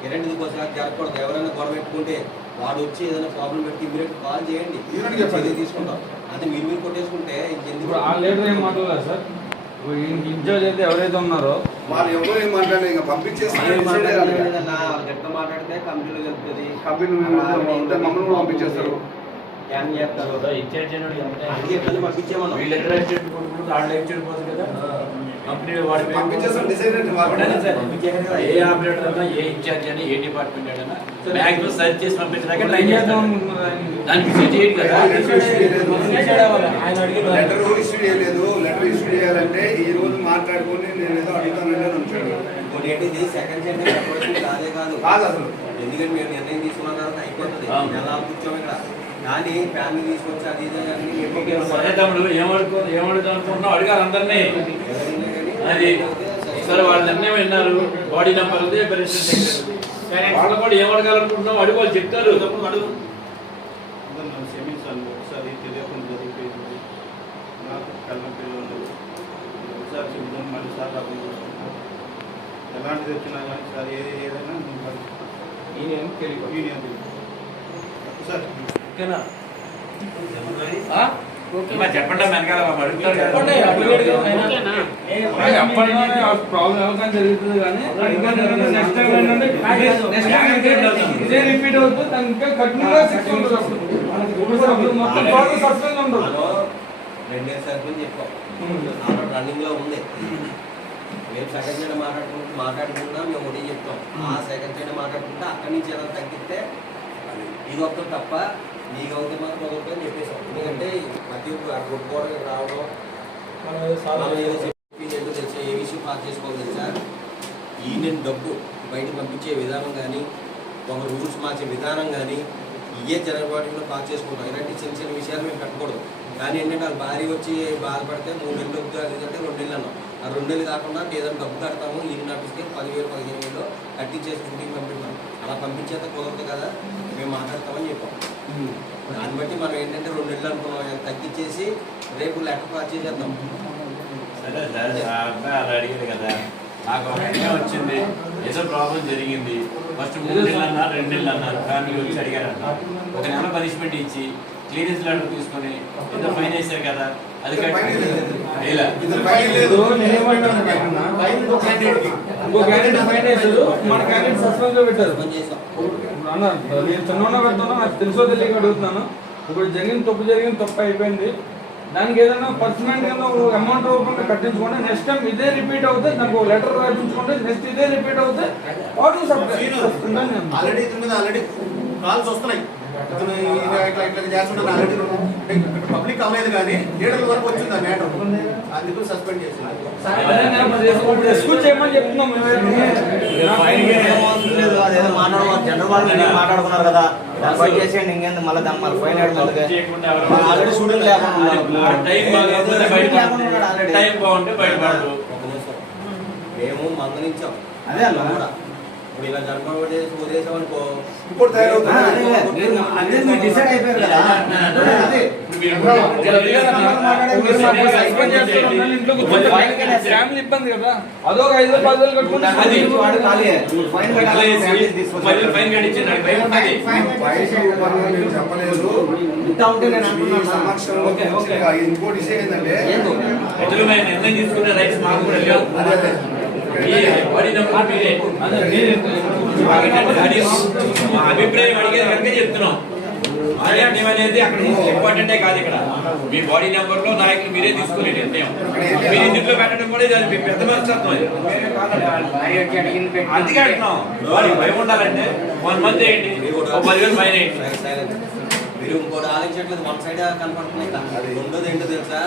ఎలాంటిది కోసం జరగకూడదు. ఎవరైనా గొడవ పెట్టుకుంటే వాడు వచ్చి ఏదైనా ప్రాబ్లం పెట్టి ఇమీడియట్ కాల్ చేయండి, తీసుకుంటాం. అది మీరు కొట్టేసుకుంటే ఇంకెందుకు సార్. ఇన్ఛార్జ్ అయితే ఎవరైతే ఉన్నారో వాళ్ళు ఎవరు ఏం మాట్లాడలేదు, ఇంకా పంపించేసి మాట్లాడితే కంపెనీలో వెళ్తుంది, కంపెనీ మమ్మల్ని పంపించేస్తారు. పంపించేమన్నా పంపించేస్తాం డిసైడ్ ఏ ఆపరేటర్ అయినా ఏ ఇన్ఛార్జ్ అయినా ఏ డిపార్ట్మెంట్ అయినా మ్యాక్సిమం సర్చ్ చేసి పంపించడానికి ట్రై చేస్తాం. దానికి చేయండి కదా. లెటర్ ఇష్యూ చేయలేదు. లెటర్ ఇష్యూ చేయాలంటే ఈ రోజు మాట్లాడుకొని నేను ఏదో అడుగుతానంటే ఉంచాడు. సెకండ్ సెంటర్ కాదే కాదు అసలు ఎందుకంటే మేము నిర్ణయం తీసుకున్న తర్వాత అయిపోతుంది. ఎలా కూర్చోము ఇక్కడ కానీ ఫ్యామిలీ తీసుకొచ్చి అది ఏమడుగుతాం అనుకుంటున్నాం అడగాలి అందరినీ. అది సరే వాళ్ళ నిర్ణయం విన్నారు, బాడీ నెంబర్ ఉంది, వాళ్ళు కూడా ఏం అడగాలనుకుంటున్నాం అడుగు, వాళ్ళు చెప్తారు. అడుగు క్షమించాలి, ఒకసారి తెలియకుండా జరిగిపోయింది, నాకు కళ్ళ పిల్లలు ఒకసారి చెప్తాను, మళ్ళీ సార్ అర్థం చేసుకుంటాను. ఎలాంటిది వచ్చినా కానీ సార్ ఏదైనా సార్ చెప్పండి వెనకాల ప్రాబ్లం ఎవరికైనా జరుగుతుంది కానీ నెక్స్ట్ టైం ఏంటంటే ఇదే రిపీట్ అవుతుంది. దానికి ఇంకా కఠినంగా శిక్ష ఉంటుంది. అప్పుడు మొత్తం సస్పెండ్ ఉండదు. 2 years సర్పంచ్ చెప్పాం, రన్నింగ్ లో ఉంది. మేము సెకండ్ సైడ్ మాట్లాడుకుంటున్నా మేము ఒకటి చెప్తాం. ఆ సెకండ్ సైడ్ మాట్లాడుకుంటే అక్కడి నుంచి ఏదైనా తగ్గిస్తే ఇది వస్తుంది తప్ప నీకు అవుతే మాత్రం అవుతుందని చెప్పేసాం. ఎందుకంటే ప్రతి ఒక్క కొట్టుకోవడం రావడం ఏంటో తెలుసా, ఏ విషయం పాస్ చేసుకోవాలి తెలుసా, ఈ నేను డబ్బు బయటకు పంపించే విధానం కానీ ఒక రూల్స్ మార్చే విధానం కానీ ఇవే జరగబాటులో పాస్ చేసుకుంటాం. ఇలాంటి చిన్న చిన్న విషయాలు మేము పెట్టకూడదు. కానీ ఏంటంటే వాళ్ళు భారీ వచ్చి బాధపడితే 3 నెలలు డబ్బు అంటే 2 నెలలు అన్నాం. ఆ 2 నెలలు కాకుండా ఏదైనా డబ్బు కడతాము, ఈ నటిస్తే 10,000 15,000 కట్టించేసి షూటింగ్ పంపిస్తాం. అలా పంపించేస్తే కుదరదు కదా, మేము మాట్లాడతామని చెప్పాం. దాన్ని బట్టి మనం ఏంటంటే 2 నెలలు అనుకున్నాం, తగ్గించేసి రేపు లెటర్ పాస్ చేసేద్దాం. సరే అబ్బాయి అలా అడిగారు కదా, నాకు ఒక ఐడియా వచ్చింది, ఏదో ప్రాబ్లం జరిగింది. ఫస్ట్ 3 నెలలు అన్నారు, 2 నెలలు అన్నారు, కానీ వచ్చి అడిగారన్న 1 నెల పనిష్మెంట్ ఇచ్చి క్లియరెన్స్ లెటర్ తీసుకొని ఏదో ఫైన్ వేశారు కదా, అది ఇంకో క్యాండిడేట్ ఫైన్ వేసారు, మన క్యాండిడేట్ సస్పెండ్ లో పెట్టారు. అన్న నేను చిన్న పెడతాను, నాకు తెలుసో తెలియక అడుగుతున్నాను. ఇప్పుడు జరిగిన తప్పు అయిపోయింది. దానికి ఏదైనా పర్సనల్ గా అమౌంట్ రూపంలో కట్టించుకుంటే నెక్స్ట్ టైం ఇదే రిపీట్ అవుతే దానికి లెటర్ రాయించుకుంటే నెక్స్ట్ ఇదే రిపీట్ అవుతే ఆల్రెడీ కాల్స్ వస్తున్నాయి. పబ్లిక్ అవ్వలేదు కానీ లీడర్ల వరకు వచ్చింది ఆ మ్యాటర్, అందుకు సస్పెండ్ చేస్తున్నారు. చేయమని చెప్తున్నాం. జనరల్ వాళ్ళు మీరు మాట్లాడుకున్నారు కదా, దాన్ని బయట చేసేయండి. ఇంకేంది మళ్ళీ దాన్ని మళ్ళీ ఫైన్ వేయడం ఎందుకు? ఆల్రెడీ షూటింగ్ లేకుండా ఉన్నాడు. టైం బాగుంటే బయటపడదు. మేము మందలించాం అదే అన్న. ఇప్పుడు ఇలా జనపడి వదిలేసాం అనుకో, ఇప్పుడు తయారవుతుంది. అదే మీరు డిసైడ్ అయిపోయారు కదా. అదే ఫ్యామిలీ ఇబ్బంది కదా, అదొక 5,000 10,000 కట్టుకుంటే అది వాడు ఖాళీ ఫైన్ ఫైన్ కట్టించండి, భయం ఉంటుంది. నేను చెప్పలేదు. ఇంత ఉంటే నేను ఈ అంటున్నాను సార్. సమక్షంలో ఓకే ఓకే ఇంకోటి విషయం ఏంటంటే ఎదురు నిర్ణయం తీసుకునే రైట్స్ మాకు కూడా లేవు. అదే అదే పడినప్పుడు మీరే మా అభిప్రాయం అడిగేది కనుక చెప్తున్నాం. నిర్ణయం అనేది అక్కడ ఇంపార్టెంటే కాదు. ఇక్కడ మీ బాడీ నెంబర్ లో నాయకులు మీరే తీసుకునే నిర్ణయం. మీరు ఇందులో పెట్టడం కూడా ఇది పెద్ద మనస్తత్వం. అందుకే అంటున్నాం, వారికి భయం ఉండాలంటే 1 month వేయండి, 10,000 ఫైన్ వేయండి. మీరు ఇంకోటి ఆలోచించట్లేదు, వన్ సైడ్ కనపడుతున్నాయి. రెండోది ఏంటో తెలుసా,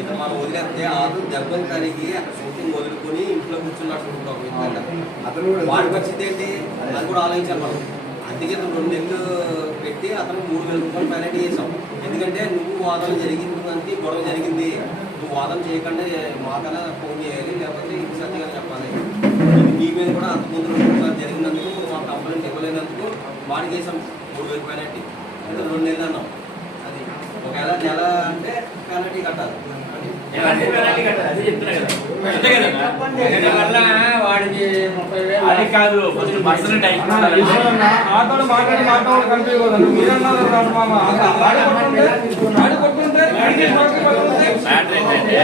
ఇతను మనం వదిలేస్తే ఆరు దెబ్బలు తరిగి షూటింగ్ వదులుకొని ఇంట్లో కూర్చున్నట్టు అతను వాడి పరిస్థితి ఏంటి, అది కూడా ఆలోచించాలి మనం. అందుకే 2 నెలలు పెట్టి అతను 3,000 రూపాయలు పెనాల్టీ చేసాం. ఎందుకంటే నువ్వు వాదన జరిగింది, గొడవ జరిగింది, నువ్వు వాదన చేయకుండా మాకన్నా ఫోన్ చేయాలి, లేకపోతే ఇంటి సత్యంగా చెప్పాలి. నీ మీద కూడా అంత ముందు 2 సార్లు జరిగినందుకు మా కంప్లైంట్ ఇవ్వలేనందుకు వాడికి వేసాం 3,000 పెనాల్టీ. 2 నెలలు అన్నాం. అది ఒకవేళ నెల అంటే పెనాల్టీ కట్టాలి. అదే చెప్తున్నా కదా, అంతే కదా. వల్ల వాడికి 30,000 అది కాదు, ఫస్ట్ పర్సనల్ టైం ఆటోలో మాట్లాడి కనిపించకూడదు. మీరన్నారు కొట్టుంటే మ్యాటర్ ఏంటంటే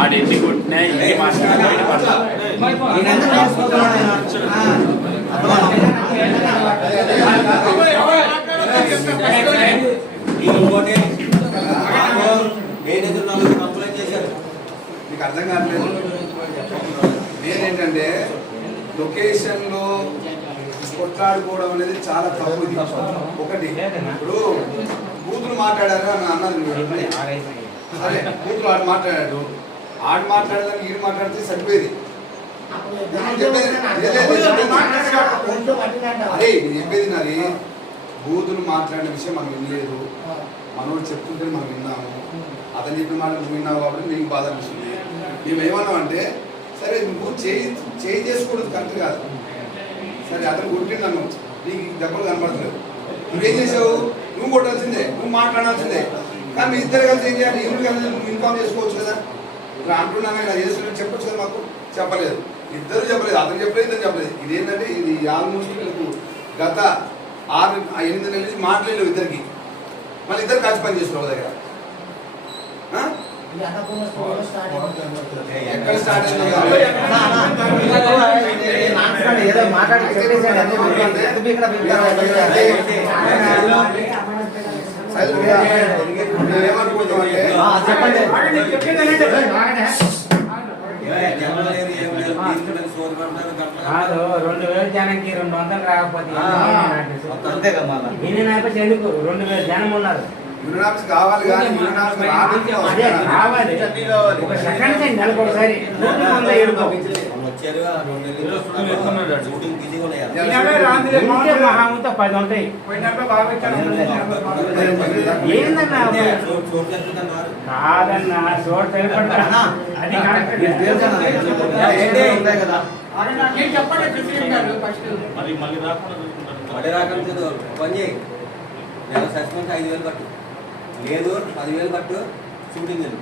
ఆడు ఎన్ని కొట్టినా ఇంటి మాస్టర్ నేను ఎంత నేర్చుకుంటున్నాను ఇంకోటి మేనేజర్ 4 కంప్లైంట్ చేశారు. మీకు అర్థం కావట్లేదు. నేనేంటంటే లొకేషన్లో కొట్లాడుకోవడం అనేది చాలా తప్పు. ఇది ఒకటి. ఇప్పుడు బూతులు మాట్లాడారు అని అన్నది నువ్వు. సరే, బూతులు ఆడు మాట్లాడాడు, ఆడు మాట్లాడదానికి ఈడు మాట్లాడితే సరిపోయేది. అదే నేను చెప్పేది నాది. బూతులు మాట్లాడిన విషయం మనం వినలేదు, మనోడు చెప్తుంటే మనం విన్నాము. అతను చెప్పిన మాట నువ్వు విన్నావు కాబట్టి నీకు బాధ అనిపిస్తుంది. మేము ఏమన్నామంటే, సరే నువ్వు చేయి చేసుకోవడం కరెక్ట్ కాదు. సరే అతను కొట్టిండు నన్ను, నీకు దెబ్బలు కనపడలేదు, నువ్వేం చేసావు? నువ్వు కొట్టాల్సిందే, నువ్వు మాట్లాడాల్సిందే. కానీ మీ ఇద్దరు కలిసి ఏం చేయాలి? ఇల్లు కలిసి నువ్వు ఇన్ఫార్మ్ చేసుకోవచ్చు కదా. ఇలా అంటున్నాను, ఇలా చేస్తున్నాను చెప్పొచ్చు కదా. మాకు చెప్పలేదు, ఇద్దరు చెప్పలేదు, అతను చెప్పలేదు, ఇద్దరు చెప్పలేదు. ఇదేంటంటే ఇది ఆల్మోస్ట్ వీళ్ళకు గత 6-8 నెలల నుంచి మాట్లాడలేవు ఇద్దరికి. మళ్ళీ ఇద్దరు కలిసి పని చేస్తున్నారు దగ్గర. ఎక్కడ స్టార్ట్ అయింది? ఏదో మాట్లాడి ఏమనుకుంటామంటే చెప్పండి. కాదు, 2,000 జనానికి 200 రాకపోతే అంతే కదా మళ్ళీ. నేను అయిపోయి ఎందుకు 2,000 జనం ఉన్నారు. యూనినాప్స్ కావాలి కానీ యూనినాప్స్ అదే కావాలి. ఒక సెకండ్ నెలకు ఒకసారి వచ్చారు 2 నెలలు షూటింగ్ బిజీగా ఉన్నాయి. ఉంటే మహాంతో 10 ఉంటాయి. ఏందన్నా కాదన్నా చోటు సరిపడతా. అది మళ్ళీ రాకుండా పని చేయి. నెల సస్పెండ్ 5,000 కట్టు, లేదు 10,000 కట్టు, షూటింగ్ వెళ్ళి.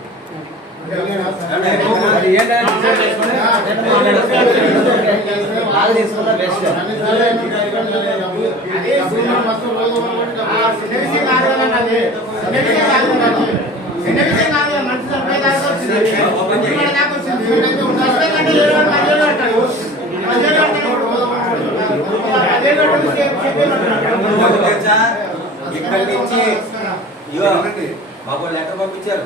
ఇక్కడి నుంచి మాకు లెటర్ పంపించారు.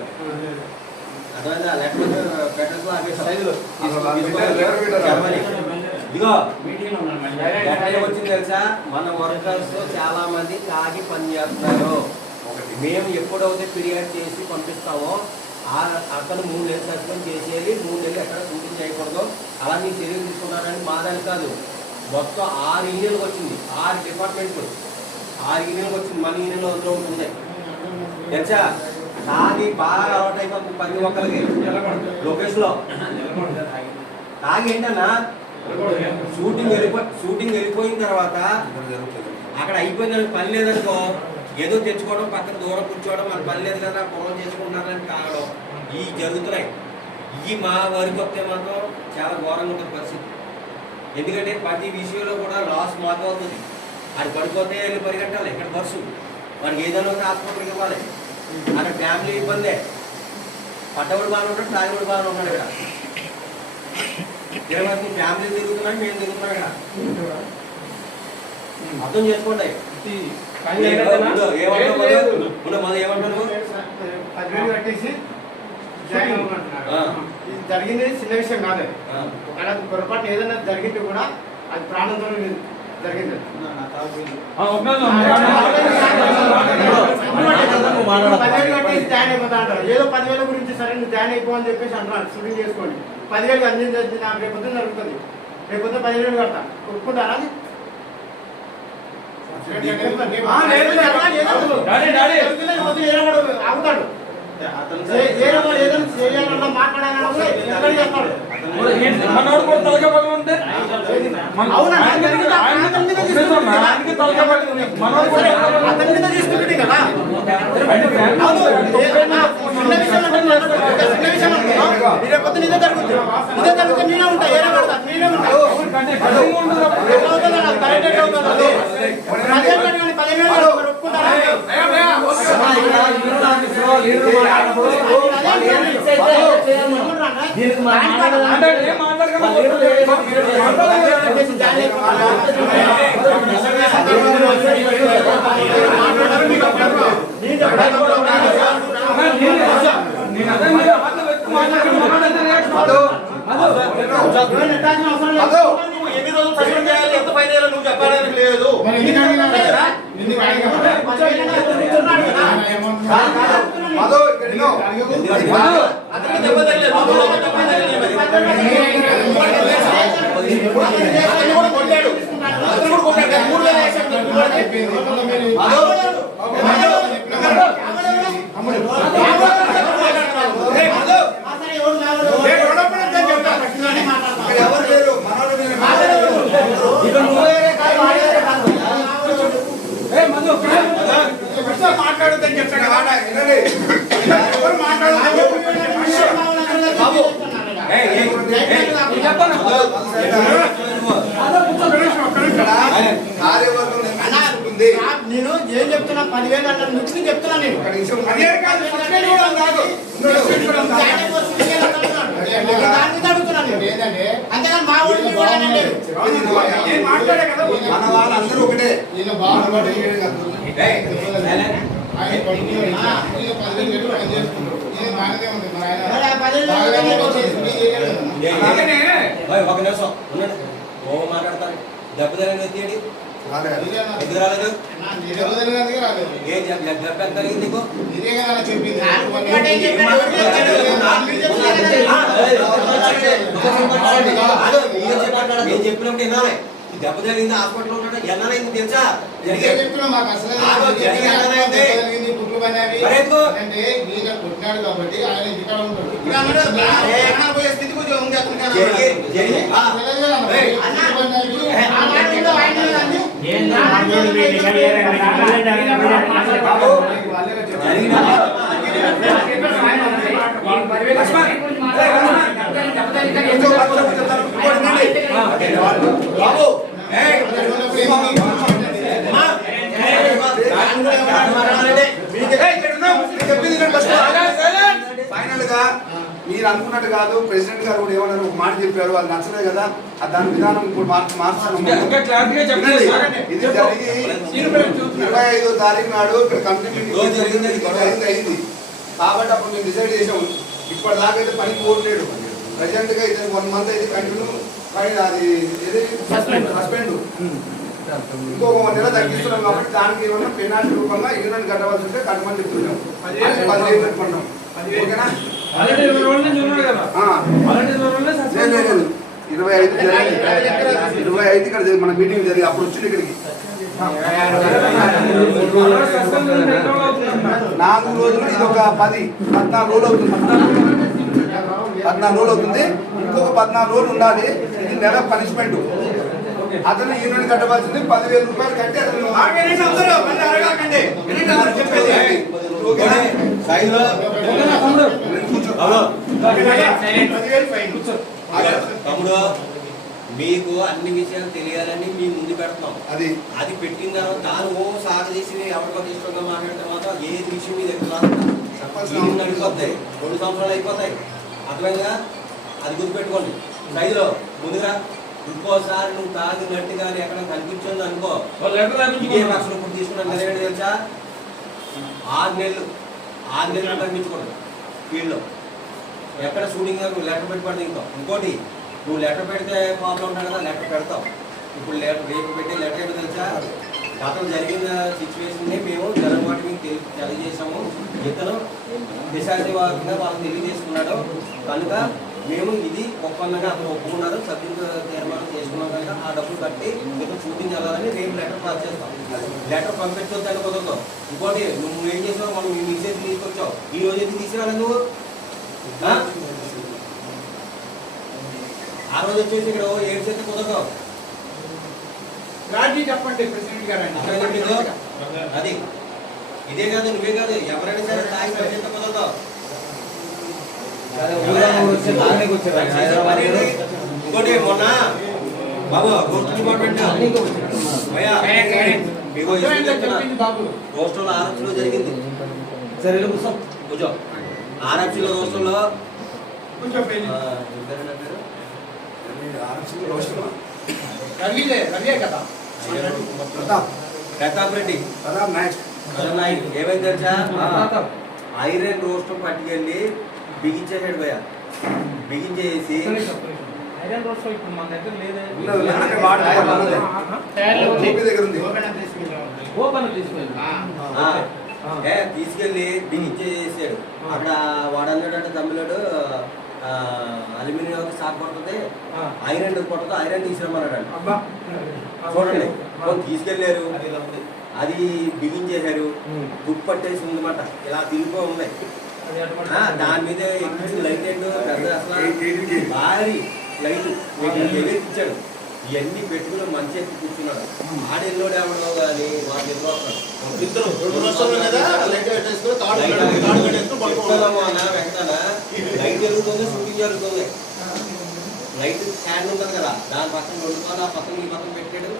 అర్థమైందా? లెటర్ పెట్టేసి ఇదిగో లెటర్ వచ్చింది తెలుసా, మన వర్కర్స్ చాలా మంది తాగి పని చేస్తున్నారు. మేము ఎప్పుడైతే ఫిర్యాదు చేసి పంపిస్తామో అక్కడ 3 నెలలు సస్పెండ్ చేసేయాలి, 3 నెలలు ఎక్కడ షూటింగ్ చేయకూడదు. అలా మీ చర్యలు తీసుకున్నారని మాదని కాదు, మొత్తం 6 యూనియన్లకు వచ్చింది, 6 డిపార్ట్మెంట్లు 6 యూనియన్లకు వచ్చింది. మన యూనియన్లో అందులో ఉంటుంది తెలుసా. తాగి బాగా అలవాటు అయిపోతుంది ప్రతి ఒక్కరికి లొకేషన్లో. తాగి ఏంటన్నా షూటింగ్ వెళ్ళిపోయిన తర్వాత అక్కడ అయిపోయిందని పని లేదనుకో, ఏదో తెచ్చుకోవడం, పక్కన దూరం కూర్చోవడం, మన పని లేదు కదా ఫోన్ చేసుకుంటున్నారని తాగడం, ఇవి జరుగుతున్నాయి. ఇవి మా వరకు వస్తే మాత్రం చాలా ఘోరంగా ఉంటుంది పరిస్థితి. ఎందుకంటే ప్రతి విషయంలో కూడా లాస్ మాకు అవుతుంది. అది పడిపోతే వెళ్ళి పరిగెట్టాలి, ఇక్కడ బస్సు వాడికి ఏదైనా ఒక హాస్పిటల్కి ఇవ్వాలి. అక్కడ ఫ్యామిలీ ఇబ్బందే. పట్టవాడు బాగానే ఉంటాడు, తాగివాడు బాగానే ఉన్నాడు. ఇక్కడ ఇరవై ఫ్యామిలీ తిరుగుతున్నాడు, మేము తిరుగుతున్నాం. ఇక్కడ అర్థం చేసుకోండి. ఏమంటారు జరిగింది చిన్న విషయం కాదు. ఒకవేళ పొరపాటు ఏదైనా జరిగింది కూడా అది ప్రాణంతో జరిగింది. జాయిన్ అయిపోతా అంటారు. ఏదో 10,000 గురించి సరే నువ్వు జాయిన్ అయిపో అని చెప్పేసి అంటున్నారు. షూటింగ్ చేసుకోండి 10,000 అందించి నాకు రేపొద్దున జరుగుతుంది, రేపొద్దున 10,000 కడతా ఒప్పుకుంటారా? ఆగుతాడు. ఏదైనా చేయాలన్నా మాట్లాడాలన్నా చేస్తాడు. తీసుకుంటుంది కదా. రేపొద్దు నిజం జరుగుతుంది, నిజం జరుగుతుంది. నేనే ఉంటా, ఏరే పడతా, నేనే ఉంటా. కరెక్ట్ అవుతుంది. 10,000 ఒప్పుకుంటారా? ఎన్ని రోజులు సస్పెండ్ చేయాలి, ఎంత ఫైన్ చేయాలి నువ్వు చెప్పడానికి లేదు. అతనికి దెబ్బ తగలేదు, కొట్టాడు. అతను కూడా కొట్టాడు. 3,000 ఎవరు లేరు మాట్లాడుద్దని చెప్తాడు. ఎవరు మాట్లాడుతుంది నేను ఏం చెప్తున్నా 10,000 అన్న నుంచి చెప్తున్నా. నేను అంతేగాని మా ఊళ్ళో మాట్లాడే కదా మన వాళ్ళందరూ ఒకటే. ఒక నిమిషం ఓ మాట్లాడతాను. దెబ్బ తగిలింది ఎందుకు రాలేదు? ఏ దెబ్బ ఎంత తగిలింది నీకు? నేను చెప్పినప్పుడు వినాలి. దెబ్బ జరిగింది, హాస్పిటల్ ఉంటాడు, ఎన్నైంది తెలుసా? కొట్టినాడు కాబట్టి ఆయన ఇక్కడ ఉంటాడు. ఫైనల్ గా మీరు అనుకున్నట్టు కాదు. ప్రెసిడెంట్ గారు కూడా ఏమన్నారు, ఒక మాట చెప్పారు, అది నచ్చలేదు కదా, దాని విధానం ఇప్పుడు మార్చాను. ఇది జరిగి 25వ తారీఖు నాడు ఇక్కడ కమిటీ మీటింగ్ అయింది కాబట్టి అప్పుడు మేము డిసైడ్ చేసాము. ఇప్పటిదాకా అయితే పని పోట్లేడు. ప్రజెంట్ గా అయితే 1 మంత్ అయితే కంటిన్యూ అది సస్పెండ్. ఇంకొక 1 నెల తగ్గిస్తున్నాం కాబట్టి దానికి ఏమన్నా పెనాల్టీ రూపంగా యూనియన్ కట్టవలసి ఉంటే కట్టమని చెప్తున్నాం. 10,000 పెట్టుకున్నాం. ఓకేనా? 20 రోజుల నుంచి ఉన్నాడు కదా. 20 రోజుల 25 జరిగింది. 25 ఇక్కడ మన మీటింగ్ జరిగింది. అప్పుడు వచ్చింది ఇక్కడికి 4 రోజులు. ఇది ఒక 14 రోజులు అవుతుంది. 14 రోజులు అవుతుంది. ఇంకొక 14 రోజులు ఉండాలి. ఇది నెల పనిష్మెంట్. అతను యూనియన్ కట్టవలసింది 10,000 రూపాయలు కట్టి అతను తమ్ముడు మీకు అన్ని విషయాలు తెలియాలని మీ ముందు పెడతాం. అది పెట్టిన తర్వాత తాను సాగదీసి ఎవరికో ఇష్టంగా మాట్లాడిన తర్వాత ఏది విషయం మీ దగ్గర అయిపోతాయి. 2 సంవత్సరాలు అయిపోతాయి. అర్థమైందిగా? అది గుర్తుపెట్టుకోండి. సైజులో ముందుగా ఇంకోసారి నువ్వు తాగినట్టు కానీ ఎక్కడ కనిపించింది అనుకో, ఇదే పక్షులు ఇప్పుడు తీసుకున్నాను కదా తెలుసా, 6 నెలలు కనిపించకూడదు ఫీల్డ్లో. ఎక్కడ షూటింగ్ లెటర్ పెట్టుబడి ఇంకోటి నువ్వు లెటర్ పెడితే ప్రాబ్లం ఉంటావు కదా, లెటర్ పెడతావు. ఇప్పుడు రేపు పెట్టే లెటర్ ఏంటో తెలుసా, గతం జరిగిన సిచ్యువేషన్ని మేము జనమాట మీకు తెలియజేసాము. ఇతను దిశాశివారంగా వాళ్ళు తెలియజేసుకున్నాడు కనుక మేము ఇది ఒప్పందంగా అతను ఒప్పుకున్నారు, సభ్యులు తీర్మానం చేసుకున్నాం కనుక ఆ డబ్బులు కట్టి ఇతను షూటింగ్ వెళ్ళాలని రేపు లెటర్ పాస్ చేస్తాం. లెటర్ పంపించొద్దని కుదరదు. ఇంకోటి నువ్వు ఏం చేసావు, మనం మీ మెసేజ్ తీసుకొచ్చావు, ఈ రోజు ఎందుకు తీసేవాళ్ళ నువ్వు? ఆ రోజు వచ్చేసి ఇక్కడ ఏడు చేస్తే కుదరదు. చెప్పండి ప్రెసిడెంట్ గారు. అది ఇదే కాదు, నువ్వే కాదు, ఎవరైనా సరే తాగి చేస్తే కుదరదు. ఇంకోటి మొన్న బాబు రోస్ట్ డిపార్ట్మెంట్ రోస్టర్లో ఆర్ఎఫ్సీలో జరిగింది. సరే కూర్చో. ఆర్ఎఫ్సీలో రోస్టర్లో ప్రతాప్ రెడ్డి నాయక్ ఏమైంది తెలుసా, ఐరన్ రోస్టర్ పట్టుకెళ్ళి బిగించేసాడు భయ. బిగించేసి ఐరన్ రోస్టర్ ఇప్పుడు మన దగ్గర లేదే, తీసుకెళ్ళి బిగించేసాడు. అక్కడ వాడు అన్నాడు తమ్ముడు అల్యూమినియం షాప్ పడుతుంది, ఐరన్ పడుతుంది, ఐరన్ తీసుకురమ్మన్నాడు. చూడండి తీసుకెళ్లారు, అది బిగించేశారు, దుప్పు పట్టేసి ఉందన్నమాట, ఇలా తిరిగిపో ఉన్నాయి. దాని మీద ఎక్కించిన లైట్ ఏంటో పెద్ద అసలు భారీ లైట్ ఇచ్చాడు. ఇవన్నీ పెట్టుకుని మంచి ఎక్కి కూర్చున్నాడు. ఆడెల్లోడు ఎవడో కానీ వాళ్ళు ఎన్నో లైట్ జరుగుతుంది, షూటింగ్ జరుగుతుంది. లైట్ స్టాండ్ ఉంటుంది కదా, దాని పక్కన 2 కాలు ఆ పక్కన ఈ పక్కన పెట్టాడు,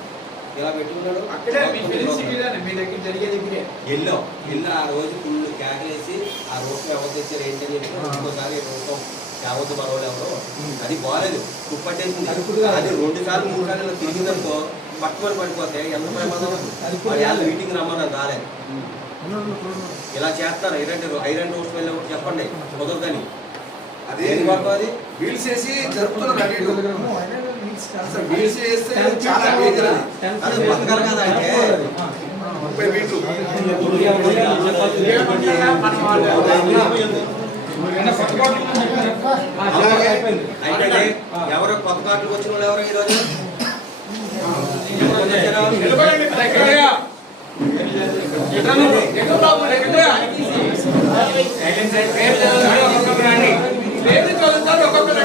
ఇలా పెట్టుకున్నాడు. ఎల్లో ఆ రోజు ఫుల్ క్యాగలేసి ఆ రోజు ఎవరు తెచ్చారు ఏంటని చెప్పి ఇంకోసారి రోజు కావద్దు మన వాళ్ళు ఎవరో, అది బాగాలేదు, తుప్పట్టేసింది. అది 2 సార్లు 3 సార్లు ఇలా తిరిగిందనుకో పట్టుకొని పడిపోతే ఎంత ప్రమాదం. మీటింగ్ రమ్మన్నారు రాలేదు. ఇలా చేస్తారు. ఐరన్ రోస్ట్ వెళ్ళినప్పుడు చెప్పండి కుదరదని. అది వీల్స్ వేసి జరుపుతున్నారు. వీల్స్ వేస్తే చాలా అది బతకాలి కదా. అంటే 30 మీటర్లు అయితే ఎవరో కొత్త కార్డులకు వచ్చిన వాళ్ళు ఎవరో ఈరోజు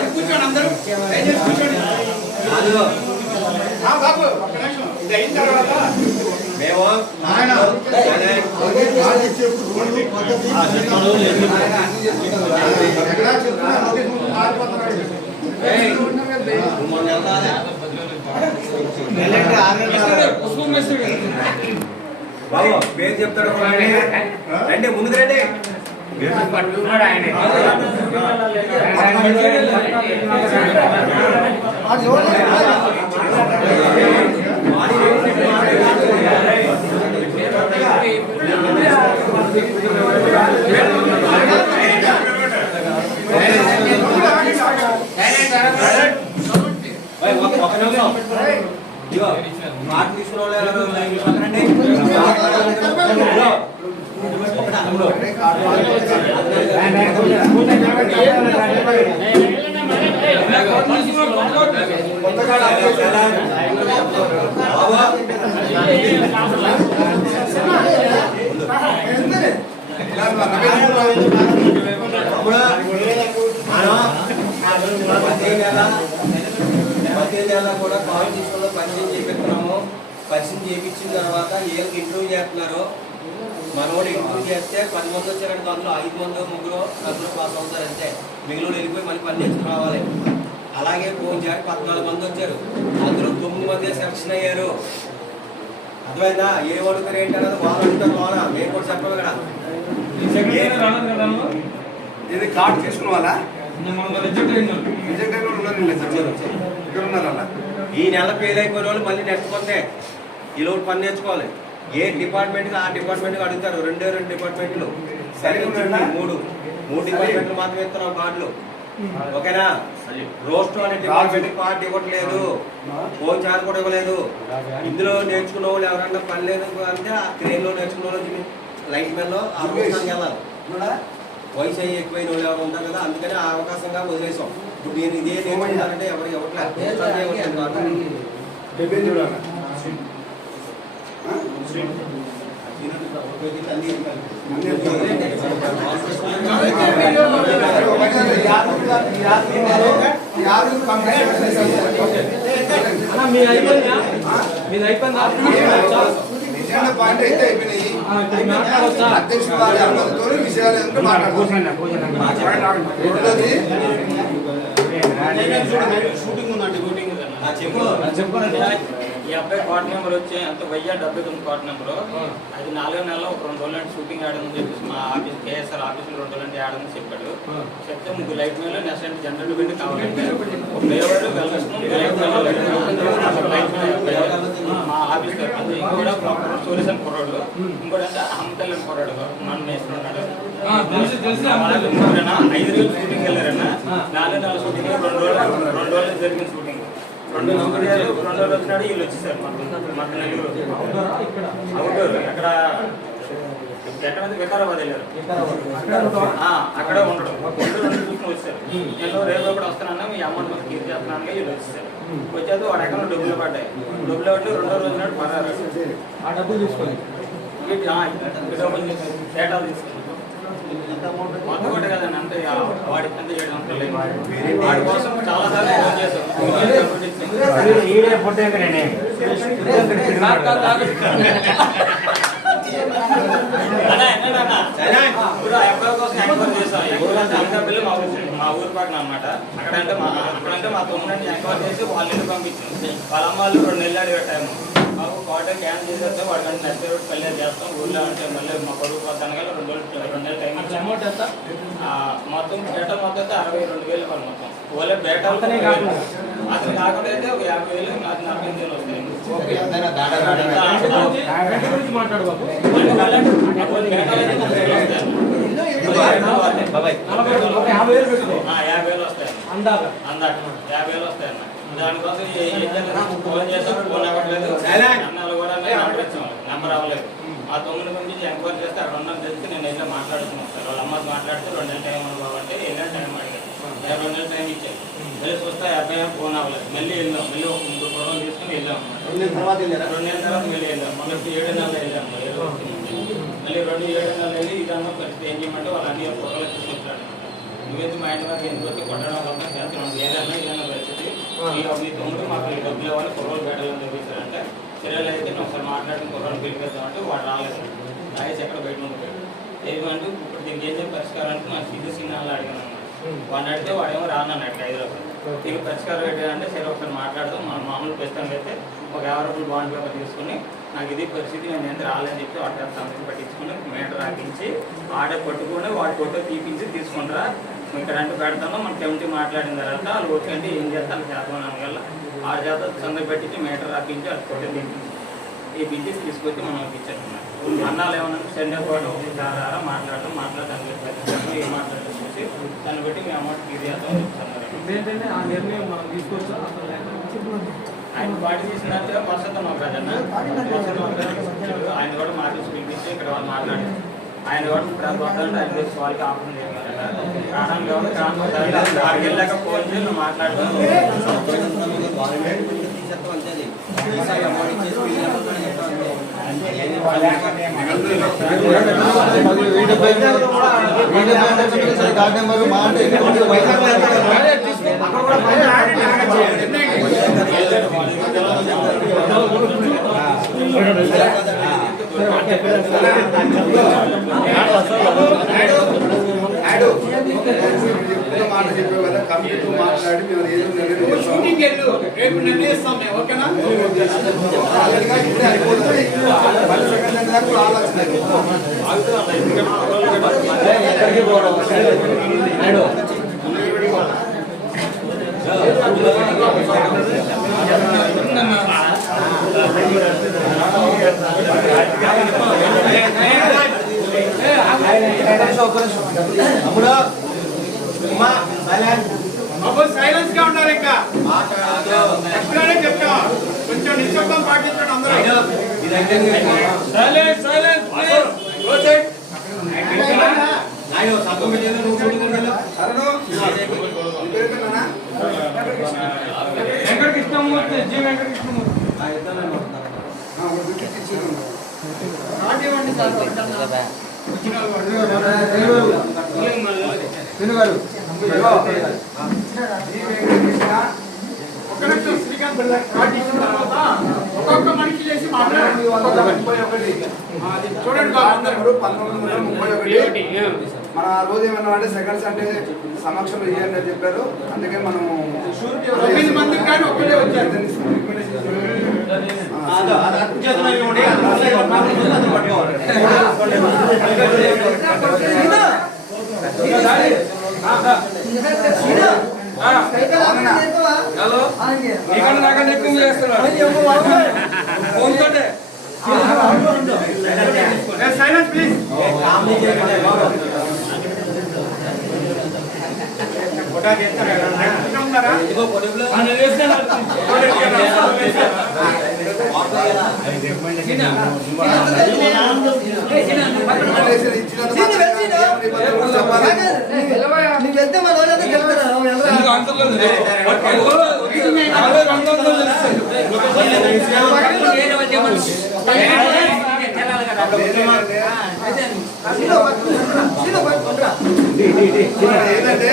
కూర్చోండి అందరూ కూర్చోండి. బాబు ఇది అయిన తర్వాత మేము బాబు పేరు చెప్తాడు రండి, ముందుకు రండి. పట్టుకున్నాడు ఆయన. ఒక నిమిషం ఇగో మాట తీసుకున్న వాళ్ళు కూడా కాల్ తీసుకుని పరిచయం చేపిస్తున్నాము. పరిచయం చేయించిన తర్వాత ఏళ్ళకి ఇంటర్వ్యూ చేస్తున్నారు. మనోడు ఇంటర్వ్యూ చేస్తే 10 మంది వచ్చారంటే అందులో 5 మంది 3 అందులో పాస్ అవుతారు అంతే. మిగిలిన వెళ్ళిపోయి మళ్ళీ పని చేసుకుని రావాలి. అలాగే పోయిన 14 మంది వచ్చారు, అందులో 9 మంది సెలక్షన్ అయ్యారు. అర్థమైందా? ఏ అడుగుతారు ఏంటన్నది వాళ్ళు అడుగుతారు. వాళ్ళ మేము కూడా చెప్పాలి కదా. ఇది కార్డు తీసుకున్న వాళ్ళ ఈ నెల ఫెయిల్ అయిపోయిన వాళ్ళు మళ్ళీ నెక్స్ట్ కొత్తే ఈ లోటు పని నేర్చుకోవాలి. ఏ డిపార్ట్మెంట్కి ఆ డిపార్ట్మెంట్కి అడుగుతారు. 2 డిపార్ట్మెంట్లు సరే 3 డిపార్ట్మెంట్లు మాత్రమే ఇస్తున్నాం కార్డులు. ఓకేనా? రోస్ట్ అనే డిపార్ట్మెంట్ కార్డు ఇవ్వట్లేదు, ఫోన్ చార్జ్ కూడా ఇవ్వలేదు. ఇందులో నేర్చుకున్న వాళ్ళు ఎవరన్నా పని లేదు అంటే ఆ ట్రైన్లో నేర్చుకున్న వాళ్ళు లైట్ మెన్లో ఆ రోస్టానికి వెళ్ళాలి. వయసు అయ్యి ఎక్కువైన వాళ్ళు ఎవరు ఉంటారు కదా, అందుకని ఆ అవకాశంగా వదిలేసాం. ఇప్పుడు నేను ఇదే నేర్చుకుంటానంటే ఎవరు పాయింట్ అయితే అయిపోయినాయి. అధ్యక్షుడు వారి అనుమతితో విషయాలు షూటింగ్ ఉందండి. ఈ అబ్బాయి కార్డ్ నెంబర్ వచ్చి అంత 1079 కార్డ్ నెంబర్. అది 4 నెలల్లో ఒక 2 రోజులు షూటింగ్ ఆడమని చెప్పేసి మా ఆఫీస్ కేఎస్ఆర్ ఆఫీసులో 2 రోజులు ఆడమని చెప్పాడు. చెప్తే 3 లైట్ మేలు నెక్స్ట్ జనరల్ పెట్టి కావాలంటే డ్రైవర్ మా ఆఫీస్ తరఫున ఇంకోటి సూర్యసన్ కుర్రాడు, ఇంకోటి అంటే హంతల్లి కుర్రాడు నన్ను వేస్తున్నాడు. 5 రోజులు షూటింగ్ వెళ్ళారన్న. 4 నెలల షూటింగ్ 2 రోజులు జరిగిన షూటింగ్. 2 రోజులు వచ్చినాడు. వీళ్ళు వచ్చేసారు మన నెల్లూరు అవుట్డోర్ ఎక్కడ వికారాబాద్ వెళ్ళారు. అక్కడ ఉండడం 2 చూసుకుని వచ్చారు. నేను రేపు కూడా వస్తానన్నా మీ అమౌంట్ మాకు క్లియర్ చేస్తున్నాను. వీళ్ళు వచ్చేసారు. వచ్చేది వాడు ఎక్కడ డబ్బులు పడ్డాయి. డబ్బులు పట్టి 2వ రోజు నాడు పడారు. ఆ డబ్బులు తీసుకొని డేటాలు తీసుకుని మొత్తం కూడా కదండి. అంతే వాడికి అంతే 700 వాడి కోసం చాలా సార్లు ఫోన్ చేశాం. ఇప్పుడు ఆ అబ్బాయి కోసం ఎంక్వైరీ చేసాం. ఊరంటే అంకాపల్లి మా ఊరు పక్కన అనమాట. అక్కడంటే మా తమ్ముడిని ఎంక్వైరీ చేసి వాళ్ళ ఇంటికి పంపించాం. వాళ్ళ అమ్మ వాళ్ళు 2 నెలలు అడిగే టైం మాకు కాటన్ క్యాన్ చేసేస్తే వాడు అంటే నెక్స్ట్ రోడ్ కళ్యాణ్ చేస్తాం. ఊళ్ళో అంటే మళ్ళీ మా పరువు పోతాను కదా 2 నెలలు టైం అమౌంట్ ఎంత మొత్తం బేటా మొత్తం అయితే 62,000 వాళ్ళు మొత్తం. ఓలే బేటాలు అసలు కాకుండా అయితే ఒక 50,000 నాకు 45,000 వస్తాయి. మాట్లాడు బాబు. 50,000 పెట్టుకో. 50,000 వస్తాయి అందాక 50,000 వస్తాయన్న. దానికోసం ఫోన్ చేస్తాం. ఫోన్ అవ్వట్లేదు. అన్నాలు కూడా నెంబర్ అవ్వలేదు. ఆ 9 మంది ఎంక్వైరీ చేస్తే అక్కడ ఉన్న తెలిసి నేను వెళ్ళి మాట్లాడుతున్నాను సార్. వాళ్ళ అమ్మకి మాట్లాడితే 2 నెలలు టైం అనుకోవాలంటే వెళ్ళిన టైం అడిగాను. 2 నెలలు టైం ఇచ్చాను. వెళ్ళి చూస్తే అబ్బాయి ఫోన్ అవ్వలేదు. మళ్ళీ వెళ్ళాం. మళ్ళీ ఒక 3 ఫోటోలు తీసుకుని వెళ్ళాం. 2 నెలల తర్వాత మళ్ళీ వెళ్ళాం. మొన్న 7 నెలలు వెళ్ళాము. మళ్ళీ 7 నెలలు వెళ్ళి ఇదన్నా పరిస్థితి ఏం చేయమంటే వాళ్ళు అన్ని ఫోటోలు తీసుకొచ్చాడు. నువ్వేంటి మా ఇంటి వరకు ఎందుకు వచ్చి కొట్టడం వల్ల చేస్తున్నాం. ఏదైనా పరిస్థితి మీ తమ్ముడు మాకు డబ్బులు ఇవ్వాలి కుర్రోలు పెట్టాలని చూపిస్తారంటే చర్యలు అయితే ఒకసారి మాట్లాడిన కుర్రోలు పిలిపిద్దామంటే వాడు రాలేదు. రాయేసి ఎక్కడ బయట ఉండిపోయాడు. ఏమంటే ఇప్పుడు దీనికి ఏం చెప్పి పరిష్కారానికి మా సినాలు అడిగాను. వాడిని అడిగితే వాడేమో రానన్నాడు హైదరాబాద్. దీనికి పరిష్కారం ఏంటంటే సరే ఒకసారి మాట్లాడదాం. మన మామూలు ప్రస్తుతానికి అయితే ఒక 50 రూపాయలు బాండ్ పేపర్ తీసుకుని నాకు ఇది పరిస్థితి నేను ఎంత రాలేదని చెప్పి వాటి సంతకం పట్టించుకుని మీటర్ రాకించి ఆడే పట్టుకుని వాడి ఫోటో తీపించి తీసుకుంటారా ఇక్కడ అంటే పెడతాను. మన కమిటీ మాట్లాడిన తర్వాత వాళ్ళు ఓకే అంటే ఏం చేస్తాను చేద్దాం వల్ల 6 చేత సంతకం పెట్టించి మీటర్ రాకించి అది ఫోటో తీపించి తీసుకొచ్చి మనం ఇచ్చేస్తున్నాం. అన్నాలు ఏమన్నా సండే పాటు ఒకసారి మాట్లాడడానికి ఏం మాట్లాడాలి చూసి దాన్ని బట్టి మీ అమౌంట్ క్లియర్ చేద్దాం ఏంటంటే ఆ నిర్ణయం మనం తీసుకోవచ్చు. ఆయన పార్టీ తీసినట్టు వసంత ఆయన కూడా మాట్లాడి పిలిపించి ఇక్కడ వాళ్ళు మాట్లాడారు. ఆయన కూడా ప్రధాన ఆయన చేసి వాళ్ళకి ఆపడం రావడానికి అక్కడికి వెళ్ళాక ఫోన్ చేసి నువ్వు మాట్లాడుతున్నావు. మాట చెప్పావు కదా, కమిటీతో మాట్లాడి మేము ఏదో నిర్ణయిస్తాం. ఓకేనా? సైలెన్స్ గా ఉండాలి. ఇంకా ఎక్కడే చెప్తా కొంచెం నిశ్శబ్దం పాటించండి అందరూ. వెంకటకృష్ణమూర్తి, జి వెంకటకృష్ణమూర్తి. ఒక్కొక్క మనిషి చేసి మాట్లాడండి. చూడండి 1931 మన ఆ రోజు ఏమన్నా అంటే సెకండ్స్ అంటే సమక్షంలో ఇవ్వండి అని చెప్పారు. అందుకే మనం 9 మందికి కానీ ఒక్కటే వచ్చారు. హలో, ఇక్కడ నాకన్నా ఎక్కువ చేస్తున్నాడు. Silence please. వెళ్తే మన వాళ్ళంతా గెలుపుతారు. ఏంటంటే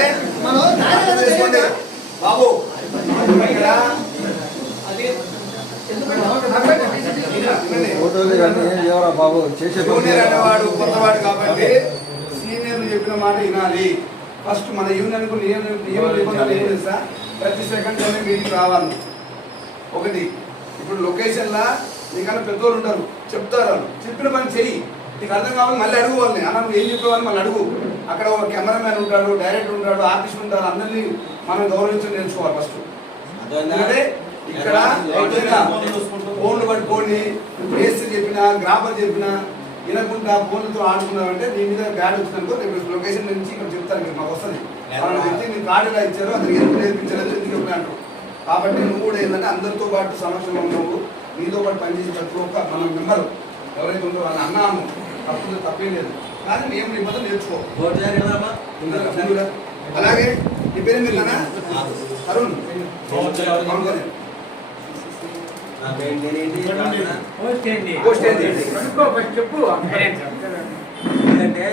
బాబు బాబు చేసే జూనియర్ అనేవాడు కొత్తవాడు కాబట్టి సీనియర్లు చెప్పిన మాట వినాలి. ఫస్ట్ మన యూనియన్ నియమ నిబంధనలు ఏం తెలుసా, ప్రతి సెకండ్ మీటింగ్ రావాలి. ఒకటి ఇప్పుడు లొకేషన్లా నీకన్నా పెద్దోళ్ళు ఉంటారు, చెప్తారు, వాళ్ళు చెప్పిన పని చెయ్యి. నీకు అర్థం కావాలి మళ్ళీ అడుగు వాళ్ళని, అన్న నువ్వు ఏం చెప్పేవాళ్ళు మళ్ళీ అడుగు. అక్కడ ఒక కెమెరామ్యాన్ ఉంటాడు, డైరెక్టర్ ఉంటాడు, ఆర్టిస్ట్ ఉంటాడు, అందరినీ మనం గౌరవించడం నేర్చుకోవాలి ఫస్ట్. ఎందుకంటే ఇక్కడ ఫోన్లు పట్టుకొని మేస్త్రి చెప్పినా గ్రాఫర్ చెప్పినా వినకుండా ఫోన్లతో ఆడుకున్నామంటే నీ మీద బ్యాడ్ వచ్చిందనుకో రేపు లొకేషన్ నుంచి ఇక్కడ చెప్తారు కదా మాకు వస్తుంది. వాళ్ళ వ్యక్తి మీరు కార్డు ఎలా ఇచ్చారో అతనికి ఎందుకు నేర్పించలేదు ఎందుకు చెప్పినట్టు. కాబట్టి నువ్వు కూడా ఏంటంటే అందరితో పాటు సమక్షంలో ఉన్నావు, నీతో పాటు పనిచేసి ప్రతి ఒక్క మన మెంబర్ ఎవరైతే ఉంటారో వాళ్ళ అన్నాను తప్పేం లేదు. కానీ నియమ నిబంధనలు నేర్చుకో. అలాగే నీ పేరు మీరు అరుణ్ చెప్పు. ఎందుకంటే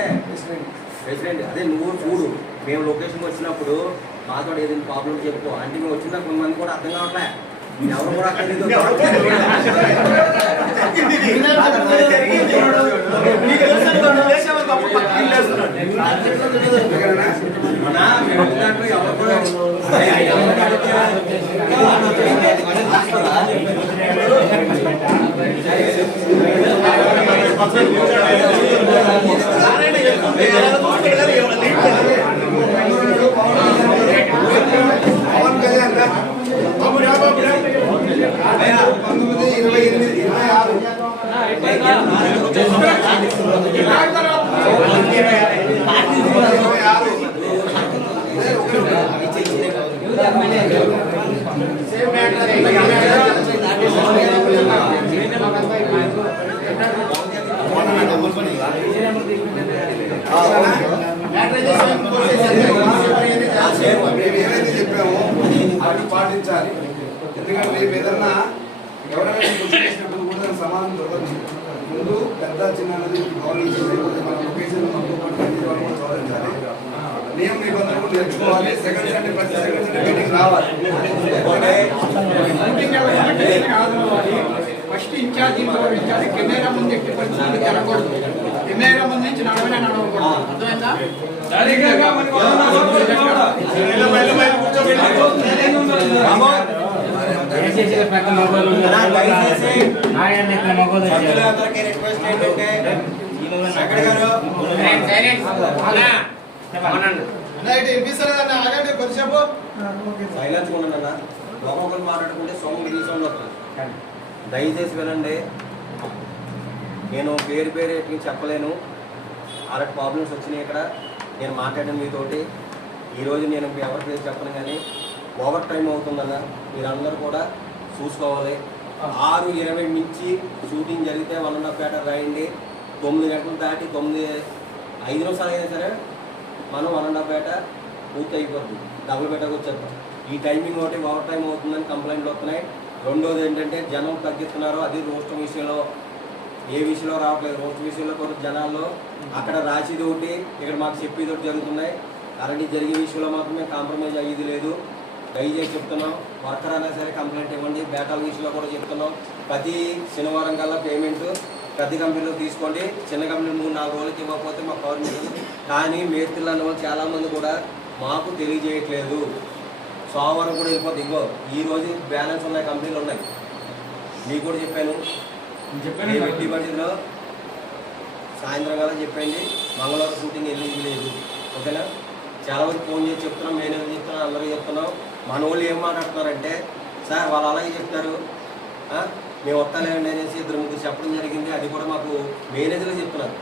ప్రెసిడెంట్ అదే నువ్వు చూడు, మేము లొకేషన్కి వచ్చినప్పుడు మాతో ఏదైనా ప్రాబ్లం చెప్పుకో అంటే మేము వచ్చిన కొంతమంది కూడా అర్థం కావట్లే, ఎవరు కూడా అక్కడ పవన్ కళ్యాణ్ 26 దొరకదు. ముందు పెద్ద చిన్న అనేది గౌరవించాలి. లేకపోతే మన లొకేషన్ గౌరవించాలి. నియమ నిబంధనలు నేర్చుకోవాలి. సెకండ్ సండే ప్రతి సెకండ్ సండే మీటింగ్ రావాలి. ఫస్ట్ ఇన్ఛార్జి గౌరవించాలి. కెమెరా ముందు ఎట్టి పరిస్థితులు జరగకూడదు. కెమెరా ముందు నుంచి నడవకూడదు. అర్థమైందా? అందరికీ రిక్వెస్ట్ ఏంటంటే సెక్రటరీ గారు సైలెన్స్ ఉండండి అన్న. ఒక్కొక్కరు మాట్లాడుకుంటే సొమ్ము రీసౌండ్ వస్తుంది. దయచేసి వినండి. నేను పేరు ఎట్లా చెప్పలేను. అలాంటి ప్రాబ్లమ్స్ వచ్చినాయి ఇక్కడ. నేను మాట్లాడాను మీతోటి. ఈరోజు నేను ఎవరి పేరు చెప్పను, కానీ ఓవర్ టైం అవుతుందన్న. మీరందరూ కూడా చూసుకోవాలి. 6:20 నుంచి షూటింగ్ జరిగితే 1.5 రాయండి. 9 గంటలు దాటి 9:05 నిమిషాలు అయినా సరే మనం 1.5 పూర్తి అయిపోతుంది. డబుల్ బెటర్కి వచ్చేద్దాం. ఈ టైమింగ్ ఒకటి ఓవర్ టైం అవుతుందని కంప్లైంట్లు వస్తున్నాయి. రెండోది ఏంటంటే జనం తగ్గిస్తున్నారు. అది రోస్టర్ విషయంలో ఏ విషయంలో రావట్లేదు. రోస్టర్ విషయంలో కూడా జనాల్లో అక్కడ రాసేది ఒకటి, ఇక్కడ మాకు చెప్పేది ఒకటి జరుగుతున్నాయి. అలాంటి జరిగే విషయంలో మాత్రమే కాంప్రమైజ్ అయ్యేది లేదు. దయచేసి చెప్తున్నాం. వర్కర్ అయినా సరే కంప్లైంట్ ఇవ్వండి. బేటాల విషయంలో కూడా చెప్తున్నాం. ప్రతి శనివారం కల్లా పేమెంట్ పెద్ద కంపెనీలో తీసుకోండి. చిన్న కంపెనీ 3-4 రోజులకి ఇవ్వకపోతే మాకు గవర్నమెంట్. కానీ మేస్త్రీలు అన్న వాళ్ళు చాలామంది కూడా మాకు తెలియజేయట్లేదు. సోమవారం కూడా వెళ్ళిపోతుంది. ఇంకో ఈరోజు బ్యాలెన్స్ ఉన్నాయి, కంపెనీలు ఉన్నాయి. మీకు కూడా చెప్పాను. ఎట్టి పరిస్థితిలో సాయంత్రం కల్లా చెప్పండి. మంగళవారం షూటింగ్ వెళ్ళేది లేదు. ఓకేనా? చాలా వరకు ఫోన్ చేసి చెప్తున్నాం, మేనేజర్ చెప్తున్నాం, అందరూ చెప్తున్నాం. మన వాళ్ళు ఏం మాట్లాడుతున్నారంటే, సార్ వాళ్ళు అలాగే చెప్తారు, మేము వస్తాలేండి అనేసి 2-3 చెప్పడం జరిగింది. అది కూడా మాకు మేనేజర్లు చెప్తున్నారు.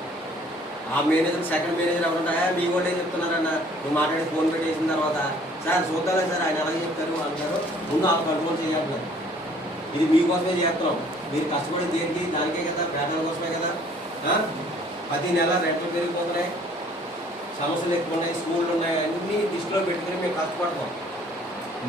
ఆ మేనేజర్ సెకండ్ మేనేజర్ ఎవరంటే మీ వాళ్ళే చెప్తున్నారన్న. నువ్వు మాట్లాడి ఫోన్ పెట్టేసిన తర్వాత సార్ చూద్దాలే సార్ ఆయన అలాగే చెప్తారు అంటారు. ముందు ఆ కంట్రోల్ చేయాలి. ఇది మీకోసమే చేస్తున్నాం. మీరు కష్టపడి దేనికి దానికే కదా, పేదల కోసమే కదా. ప్రతి నెల రెంట్లు పెరిగిపోతున్నాయి, సమస్యలు ఎక్కువ ఉన్నాయి, స్కూళ్ళు ఉన్నాయి, అన్నీ దృష్టిలో పెట్టుకుని మేము కష్టపడతాం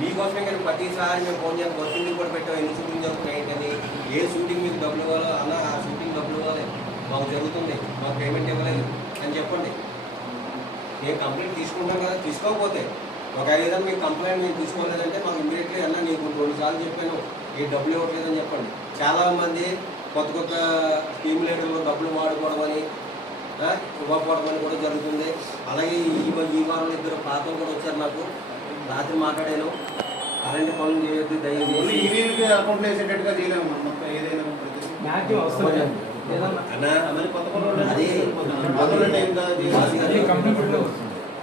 మీకోసమే. కానీ ప్రతిసారి మేము ఫోన్ చేస్తాం. వర్కింగ్ కూడా పెట్టాం. ఎన్ని షూటింగ్ జరుగుతున్నాయి ఏంటని, ఏ షూటింగ్ మీకు డబ్బులు ఇవ్వాలో అన్న ఆ షూటింగ్ డబ్బులు ఇవ్వాలి, మాకు జరుగుతుంది, మాకు పేమెంట్ ఇవ్వలేదు అని చెప్పండి. నేను కంప్లైంట్ తీసుకుంటాం కదా. తీసుకోకపోతే ఒకవేళ ఏదైనా మీకు కంప్లైంట్ మేము తీసుకోలేదంటే మాకు ఇమీడియట్లీ అన్న నీకు 2 సార్లు చెప్పాను ఈ డబ్బులు ఇవ్వట్లేదని చెప్పండి. చాలామంది కొత్త స్కీమ్ లీడర్లు డబ్బులు వాడుకోవడమని ఇవ్వకపోవడమని కూడా జరుగుతుంది. అలాగే ఈ వారంలో 2 పాత్రలు కూడా వచ్చారు. నాకు రాత్రి మాట్లాడాను, అలాంటి పనులు చేయొద్దు దయచేసి. అకౌంట్లో వేసేటట్టుగా చేయలేము మొత్తం ఏదైనా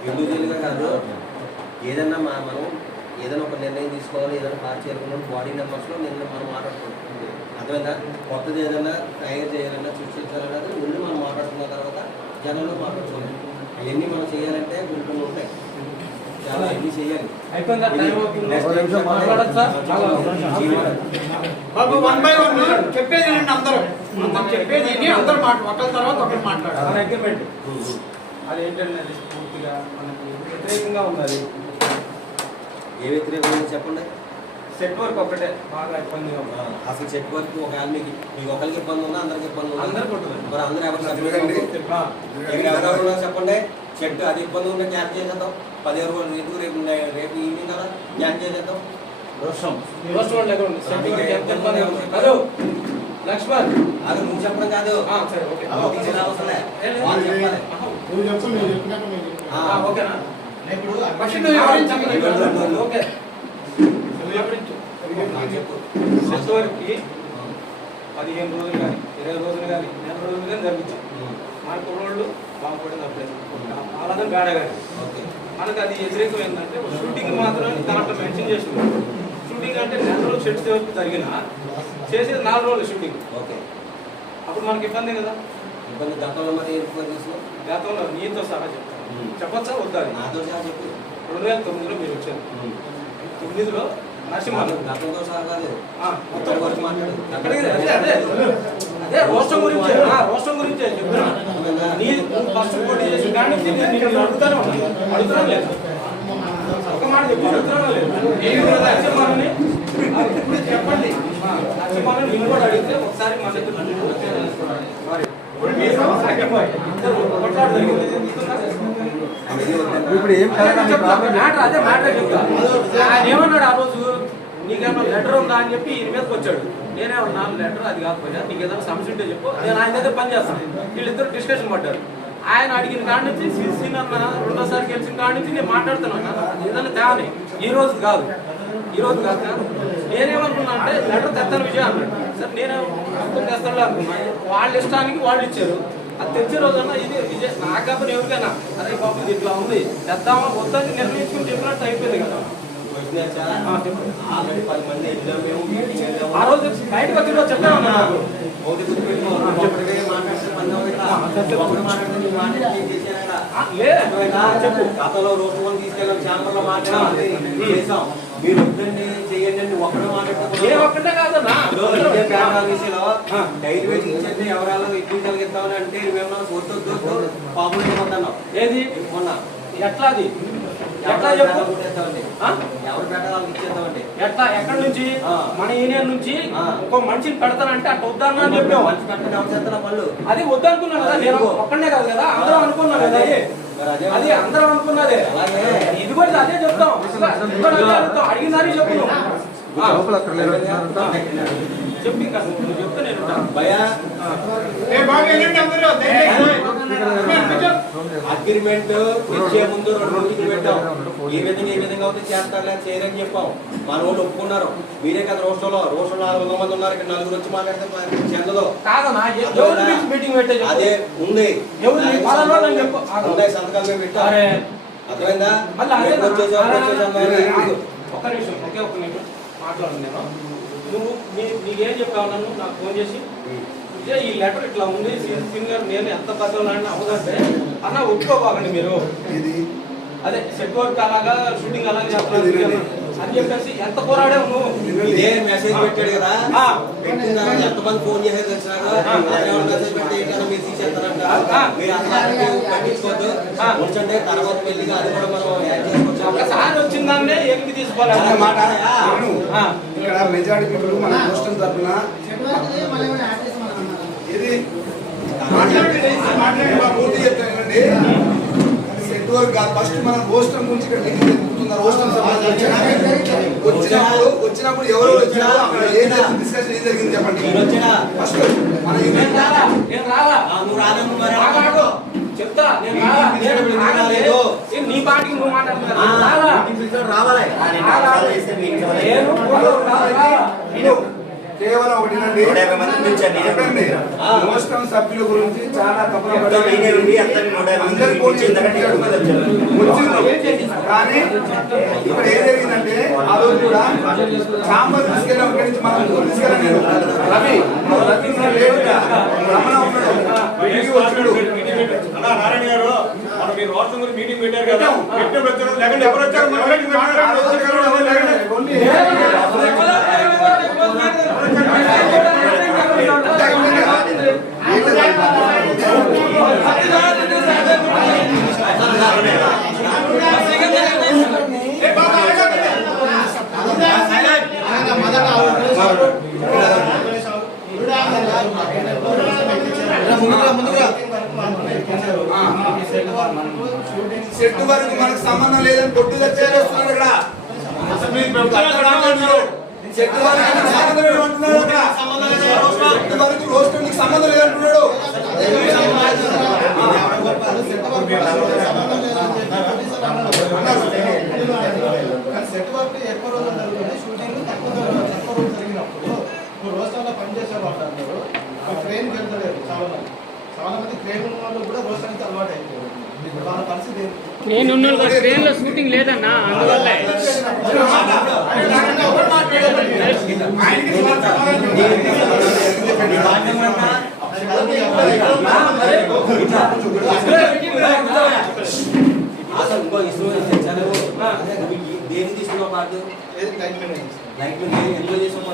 ఇండివిజువల్గా కాదు. ఏదన్నా మనం ఏదైనా ఒక నిర్ణయం తీసుకోవాలి, ఏదైనా పాస్ చేయాలనుకున్నాం బాడీ నెంబర్స్లో మనం మాట్లాడుకుంటాం. అర్థమైందా? కొత్తది ఏదైనా తయారు చేయాలన్నా సృష్టించాలన్నది ముందు మనం మాట్లాడుకున్న తర్వాత జనంలో మాట్లాడుకోవాలి. అవన్నీ మనం చేయాలంటే కొన్ని ఉంటాయి, చాలా అన్ని చేయాలి. బాబు 1 by 1 చెప్పేది అందరూ చెప్పేది అందరూ ఒకరి తర్వాత ఒకరు మాట్లాడారు. అగ్రిమెంట్ అదేంటంటే పూర్తిగా మనకి వ్యతిరేకంగా ఉన్నది. ఏ వ్యతిరేకంగా చెప్పండి. సెట్ వర్క్ ఒకటే బాగా ఇబ్బందిగా ఉంది. అసలు చెక్ వర్క్ ఒకవేళ మీకు ఒకరికి ఇబ్బంది ఉందా, అందరికి ఇబ్బంది ఉందా? అందరికి ఉంటుంది. మరి అందరూ ఎవరు చెప్పండి. చెట్టు అది ఇబ్బంది ఉంటే క్యాన్ చేసేద్దాం. 15 రోజులు రేపు ఈవినింగ్ కదా క్యాన్ చేసేద్దాం. హలో లక్ష్మణ్, అది నువ్వు చెప్పడం కాదు. ఓకేనా? సెట్వర్కి 15 రోజులు కానీ 20 రోజులు కానీ 20 రోజులు కానీ జరిపించాం. మన కుర్రోళ్ళు బాగుపడినప్పుడు అలాగే గాడ కానీ మనకు అది వ్యతిరేకం ఏంటంటే షూటింగ్ మాత్రం దాంట్లో మెన్షన్ చేస్తున్నాం. షూటింగ్ అంటే 4 రోజులు షెడ్స్ జరిగిన చేసేది 4 రోజులు షూటింగ్. ఓకే, అప్పుడు మనకి ఇబ్బంది కదా. ఇబ్బంది గతంలో మరి గతంలో నీతో సహా చెప్తాను, చెప్పచ్చా వద్దా? నాతో సహా చెప్పు. 2009లో మీరు వచ్చారు. 9లో నరసింహారావు గతంతో సహా కాదు, మొత్తం వరకు మాట్లాడు. అదే రోస్టర్ గురించి చెప్తున్నా. నీ ఫస్ట్ పోటీ చేసి కానీ నేను అడుగుతాను లేదు. ఒక మాట చెప్పి అడుగుతాను లేదు. చెప్పండి. వచ్చి మనం నిన్ను కూడా అడిగితే ఒకసారి మన దగ్గర ఇప్పుడు ఏం అదే మ్యాటర్ చెప్తా. ఆయన ఏమన్నాడు ఆ రోజు, నీకేమన్నా లెటర్ ఉందా అని చెప్పి ఈయన మీదకి వచ్చాడు. నేనేమన్నా లెటర్ అది కాకపోయినా నీకు ఏదైనా సమస్య ఉంటే చెప్పు, నేను ఆయన దగ్గర పని చేస్తాను. వీళ్ళిద్దరు డిస్కషన్ పడ్డారు. ఆయన అడిగిన కాడి నుంచి సీనియర్ రెండోసారి గెలిచిన కాడి నుంచి నేను మాట్లాడుతున్నాను ఏదైనా తేని. ఈ రోజు కాదు నేనేమనుకున్నా అంటే లెటర్ తెస్తాను విజయం అన్నాడు. సరే నేనే తెస్తాను అనుకున్నా. వాళ్ళ ఇష్టానికి వాళ్ళు ఇచ్చారు. అది తెచ్చే రోజన్నా ఇది విజయ్ నాకు కాకపోతే ఎవరికైనా అరే బాబు ఇది ఇట్లా ఉంది తెద్దామా వద్దని నిర్ణయించుకుని చెప్పినట్టు అయిపోయింది కదా. ఆ రోజు బయటకు వచ్చిన రోజు చెప్పాను నాకు చెప్పు. గతంలో రోజు మనం తీసుకెళ్ళాం, ఛాంబర్ లో మాట్లాడాలి చేసాం. మీరు వద్దండి చేయండి ఒక్కడే ఒక్కటే కాదన్నా డైరీ వేసి ఇచ్చండి ఎవరాలో ఎక్కువ కలిగిస్తామని అంటే నువ్వేమన్నా వద్దు పాపులు ఏమన్నావు ఏది మొన్న ఎట్లా అది ఎట్లా చెప్పు ఎవరు పెట్టాలి ఇచ్చేద్దామండి. ఎట్లా ఎక్కడి నుంచి మన యూనియన్ నుంచి ఒక మనిషిని పెడతానంటే అట్లా వద్దన్నా అని చెప్పావు. మంచి పెట్టండి ఎవరు చేస్తారా పనులు అది వద్దనుకున్నా కదా నేను ఒక్కడే కాదు కదా అందరం అనుకున్నా కదా. అది అందరం అనుకున్నదే. ఇది కూడా అదే చెప్తాం అడిగిందని చెప్పు చెప్పి ఇంకా నువ్వు చెప్తే నేను అగ్రిమెంట్ ఇచ్చే ముందు 2 మీటింగ్ పెట్టాం. ఏ విధంగా అవుతే చేస్తారులే చేయరని చెప్పాం. మన వాళ్ళు ఒప్పుకున్నారు. మీరే కదా రోస్టర్లో 400 మంది ఉన్నారు. ఇక్కడ 4 వచ్చి మాట్లాడితే చెందదు. మీటింగ్ పెట్టే అదే ఉంది సంతకాలు మేము పెట్టాం. అర్థమైందా? ఒక్క నిమిషం ఒక్క నిమిషం మాట్లాడు. నేను నువ్వు నీకేం చెప్పావు నన్ను నాకు ఫోన్ చేసి విజయ్ ఈ లెటర్ ఇట్లా ఉంది సింగర్ నేను ఎంత బద్దలాడినా అవదంటే అన్న ఒప్పుకోబాకండి మీరు. అదే సెట్ వర్క్ అలాగా షూటింగ్ అలాగే చేస్తున్నారు అని చెప్పేసి ఎంత పోరాడావు నువ్వు. ఇదే మెసేజ్ పెట్టాడు కదా పెట్టిన ఎంతమంది ఫోన్ చేసేది తెలిసినాక మెసేజ్ పెట్టి మీరు తీసేస్తారంట. మీరు అసలు పట్టించుకోవద్దు ఉంచండి. తర్వాత పెళ్లిగా అది కూడా మనం యాడ్ చేసుకోవచ్చు. ఒకసారి వచ్చిందాన్నే ఏమి తీసుకోవాలి మాట. ఇక్కడ మెజారిటీ పీపుల్ మన పోస్టల్ తరఫున ఇది పూర్తి చెప్తానండి. సెట్ వర్క్ ఫస్ట్ మన పోస్టల్ గురించి ఇక్కడ వచ్చినప్పుడు ఎవరు వచ్చినారో అక్కడ ఏదైనా డిస్కషన్ ఏం జరిగింది చెప్పండి. ఫస్ట్ మన చెప్తా నీ పార్టీకి నువ్వు కేవలం ఒకటినండి మోస్టం సభ్యుల గురించి చాలా తప్పులు కానీ ఇక్కడ ఏం జరిగిందంటే ఆ రోజు కూడా చాంబర్ తీసుకెళ్ళాం. ఇక్కడి నుంచి మనం తీసుకెళ్ళలేదు. రవి రమణ ఉన్నాడు నారాయణ గారు మీరు రాష్ట్రం గురించి మీటింగ్ పెట్టారు కదా. లేకుంటే ఎవరు వచ్చారు సెట్ వరకు మనకు సంబంధం లేదని కొట్టు తెచ్చేస్తున్నారు ఇక్కడ. సెట్ వరకు సంబంధం లేదంటున్నాడు అక్కడ. సెట్ వరకు రోస్టర్కి సంబంధం లేదంటున్నాడు. సెట్ వర్క్ ఎక్కువ రోజులు జరుగుతుంది. షూటింగ్ తక్కువ రోజులు జరిగినప్పుడు నువ్వు రోస్టర్లో పనిచేసే వాళ్ళు అందరూ ట్రైన్కి వెళ్తలేరు. చాలా మంది ట్రైన్ ఉన్న వాళ్ళు కూడా రోస్టర్కి అలవాటు అయిపోయారు. వాళ్ళ పరిస్థితి ట్రైన్ లో షూటింగ్ లేదన్నా అందువల్ల అసలు ఇంకో ఇష్టం దేని తీసుకున్నావు పాటు లైట్ ఎంజాయ్ చేసాం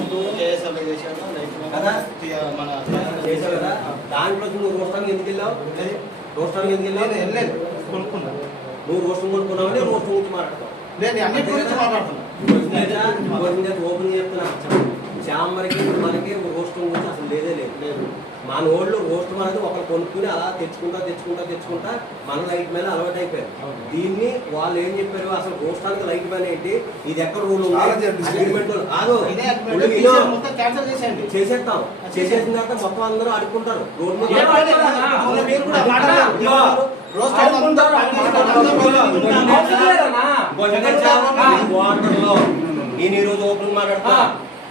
కదా చేసావు కదా. దాంట్లో నువ్వు రోస్టానికి ఎందుకు వెళ్ళావు? రోస్టానికి ఎందుకు వెళ్ళావు? వెళ్ళలేదు కొనుక్కున్నా. నువ్వు రోస్టం కొనుక్కున్నావు అంటే రోస్టం గురించి మాట్లాడతావు. నేను అన్నిటి గురించి మాట్లాడుతున్నా. ఓపెన్ చెప్తున్నా చాంబర్కి మనకి రోస్టింగ్ గురించి అసలు లేదే లేదు. మన వాళ్ళు రోస్టర్ అనేది ఒకరు కొనుక్కుని అలా తెచ్చుకుంటా మన లైట్ మీద అలవాటు అయిపోయారు. దీన్ని వాళ్ళు ఏం చెప్పారు, అసలు రోస్టానికి లైట్ మ్యాన్ ఏంటి, ఇది ఎక్కడ రూల్ ఉంది, అగ్రిమెంట్ చేసేస్తాం. చేసేసిన తర్వాత మొత్తం అందరూ ఆడుకుంటారు రోడ్ మీద. నేను ఈ రోజు ఓపెన్ మాట్లాడతా,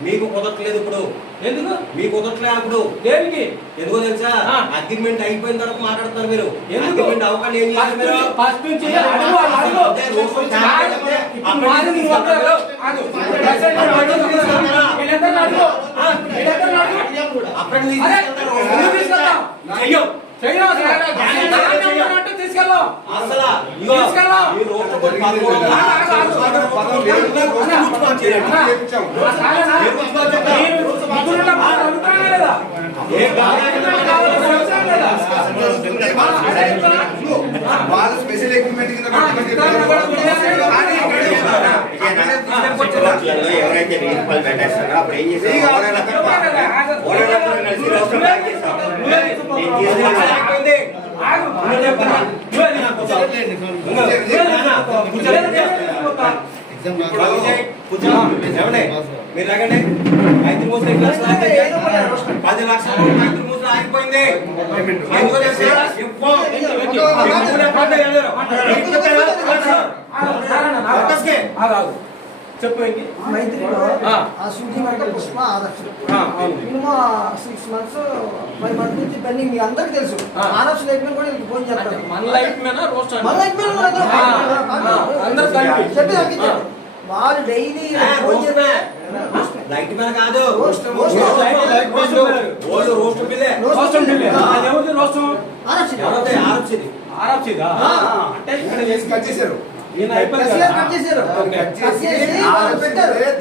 మీకు కుదరట్లేదు ఇప్పుడు. ఎందుకు మీకు కుదరట్లేదు? అప్పుడు దేనికి? ఎందుకో తెలుసా, అగ్రిమెంట్ అయిపోయిన తర్వాత మాట్లాడతారు మీరు. అగ్రిమెంట్ అవ్వకుండా ఏం చేయాలి మీరు? ఫస్ట్ నుంచి వాళ్ళ స్పెషల్ ఎక్విప్మెంట్ కింద ఎవరైతే రూపాయలు పెట్టేస్తారో అప్పుడు ఏం చేస్తారు, మీరు లాగండి. 5 మూసలు 10 లక్షలు 5 మూసలు ఆగిపోయింది. చెప్పు షూటింగ్ అంటే పుష్ప ఆరక్షణ మినిమం 6 months 5 months నుంచి పెండింగ్. మీ అందరికి తెలుసు. ఆరక్షణ లేకపోయినా కూడా వీళ్ళకి ఫోన్ చేస్తారు. మన లైట్ మీద రోస్ట్ చెప్పి వాళ్ళు డైలీ లైట్ మీద కాదు,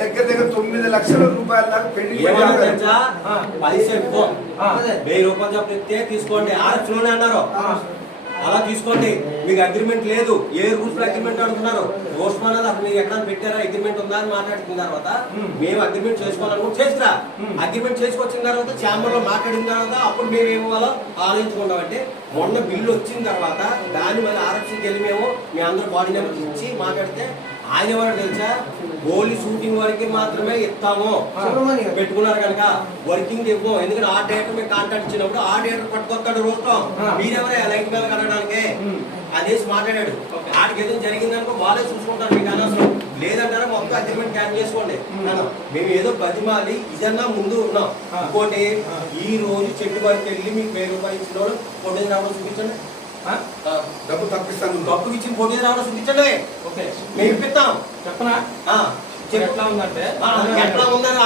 దగ్గర 9 లక్షల రూపాయల దాకా పెండింగ్. 1000 రూపాయలు చెప్పితే తీసుకోండి. ఆర్ఎఫ్లోనే అన్నారు, అలా తీసుకోండి. మీకు అగ్రిమెంట్ లేదు, ఏ రూల్స్ లో అగ్రిమెంట్ అడుగుతున్నారు. రోస్ట్ అనేది అసలు మీరు ఎక్కడ పెట్టారా, అగ్రిమెంట్ ఉందా అని మాట్లాడుతున్న తర్వాత మేము అగ్రిమెంట్ చేసుకోవాలనుకుంటే చేసుకురా. అగ్రిమెంట్ చేసుకొచ్చిన తర్వాత ఛాంబర్ లో మాట్లాడిన తర్వాత అప్పుడు మేము ఏమో ఆలోచించుకుంటాం. అంటే మొన్న బిల్లు వచ్చిన తర్వాత దాని మళ్ళీ ఆర్ఎఫ్సీకి వెళ్ళి మేము అందరూ బాడీ నెంబర్ ఇచ్చి మాట్లాడితే ఆయన ఎవరు తెలుసా, ఓన్లీ షూటింగ్ వరకు మాత్రమే ఇస్తాము పెట్టుకున్నారు కనుక వర్కింగ్ ఇవ్వం. ఎందుకంటే ఆ డేటర్ మేము కాంటాక్ట్ ఇచ్చినప్పుడు ఆ డేటర్ పట్టుకొస్తాడు రోస్టం, మీరెవరే లైట్ మీద కలగడానికి అనేసి మాట్లాడాడు. ఆడికి ఏదో జరిగిందనుకో వాళ్ళే చూసుకుంటారు, మీకు అనవసరం. లేదంటారా మొత్తం అగ్రిమెంట్ క్యాన్సిల్ చేసుకోండి. మేము ఏదో బతిమాలి ఇదన్నా ముందు ఉన్నాం. ఇంకోటి ఈ రోజు చెట్టు వరకు వెళ్ళి మీకు 1000 రూపాయలు ఇచ్చిన వాళ్ళు ఫోటోలు రావడం చూపించండి. డబ్బు తప్పిస్తాను, డబ్బు ఇచ్చిన ఫోటోలు రావడం చూపించండి. మేము ఇప్పిస్తాం. చెప్పనా ఎట్లా ఉందంటే ఎట్లా ఉందని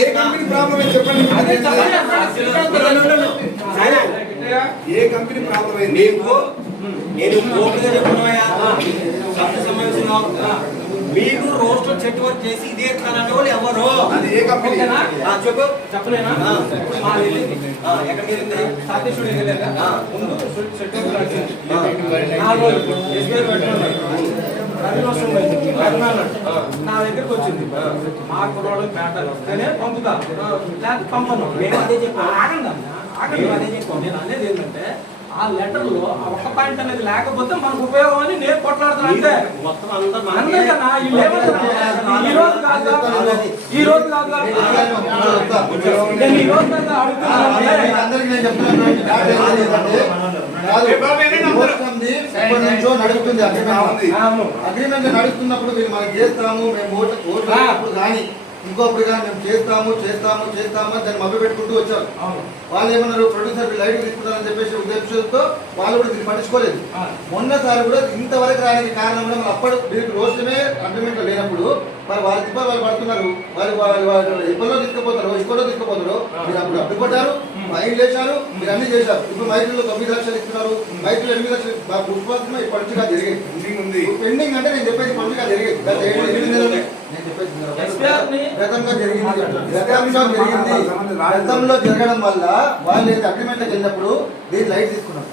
ఏ కంపెనీ ప్రాబ్లం అయింది? నేను ఓపెన్గా చెప్తున్నాయా సమావేశంలో, మీకు రోస్టర్ చెట్టు వర్క్ చేసి ఇదే ఎట్లానంటే వాళ్ళు ఎవరు? అది ఏ కంపెనీ? చెప్పు. చెప్పలేనా? ఎక్కడికి వెళ్ళింది? సాతీశ్వరుడు వెళ్ళారా? ముందు చెట్టు నా దగ్గరకు వచ్చింది. మా కుర్రాడు బ్యాటర్ వస్తేనే పంపుతా, లేకపోతే పంపను. మేము అదే చెప్పాను. ఆగండి అదే చెప్పాను. నేను అనేది ఏంటంటే ఆ లెటర్ లో ఆ ఒక్క పాయింట్ అనేది లేకపోతే మనకు ఉపయోగం అని నేను కొట్లాడుతాను. అంటే మొత్తం అందరూ అందరికన్నా ఈ రోజు కాదు ఈ రోజు కాదు నేను ఈ రోజు కాదు నడుస్తుంది అగ్రిమెంట్ నడుస్తున్నప్పుడు మీరు మనం చేస్తాము, మేము ఓట్లు కానీ ఇంకొకటి కానీ మేము చేస్తాము దాన్ని మభ్య పెట్టుకుంటూ వచ్చారు. వాళ్ళు ఏమన్నారు, ప్రొడ్యూసర్ లైట్ తీసుకుంటారని చెప్పేసి ఉద్దేశంతో వాళ్ళు కూడా దీన్ని పట్టించుకోలేదు. మొన్నసారి కూడా ఇంతవరకు రానికి కారణం కూడా మరి అప్పుడు దీనికి రోజుమే అగ్రిమెంట్ లేనప్పుడు మరి వాళ్ళ తిప్పలు వాళ్ళు పడుతున్నారు. వాళ్ళు ఎప్పుడో తీసుకుపోతారు, ఇప్పుడో తీసుకుపోతారు. మీరు అప్పుడు అడ్డుపడ్డారు, మైండ్ లేచారు, మీరు అన్ని చేశారు. ఇప్పుడు మైకుల్లో 9 లక్షలు ఇస్తున్నారు, మైకులు 8 లక్షలు. పుష్పం పండుగ జరిగేది పెండింగ్ అంటే నేను చెప్పేది పండుగ జరిగేది గత 7 నెలలు నేను చెప్పేది గతంగా జరిగింది. గతంలో జరగడం వల్ల వాళ్ళు అగ్రిమెంట్కి వెళ్ళినప్పుడు దీన్ని లైట్ తీసుకున్నారు.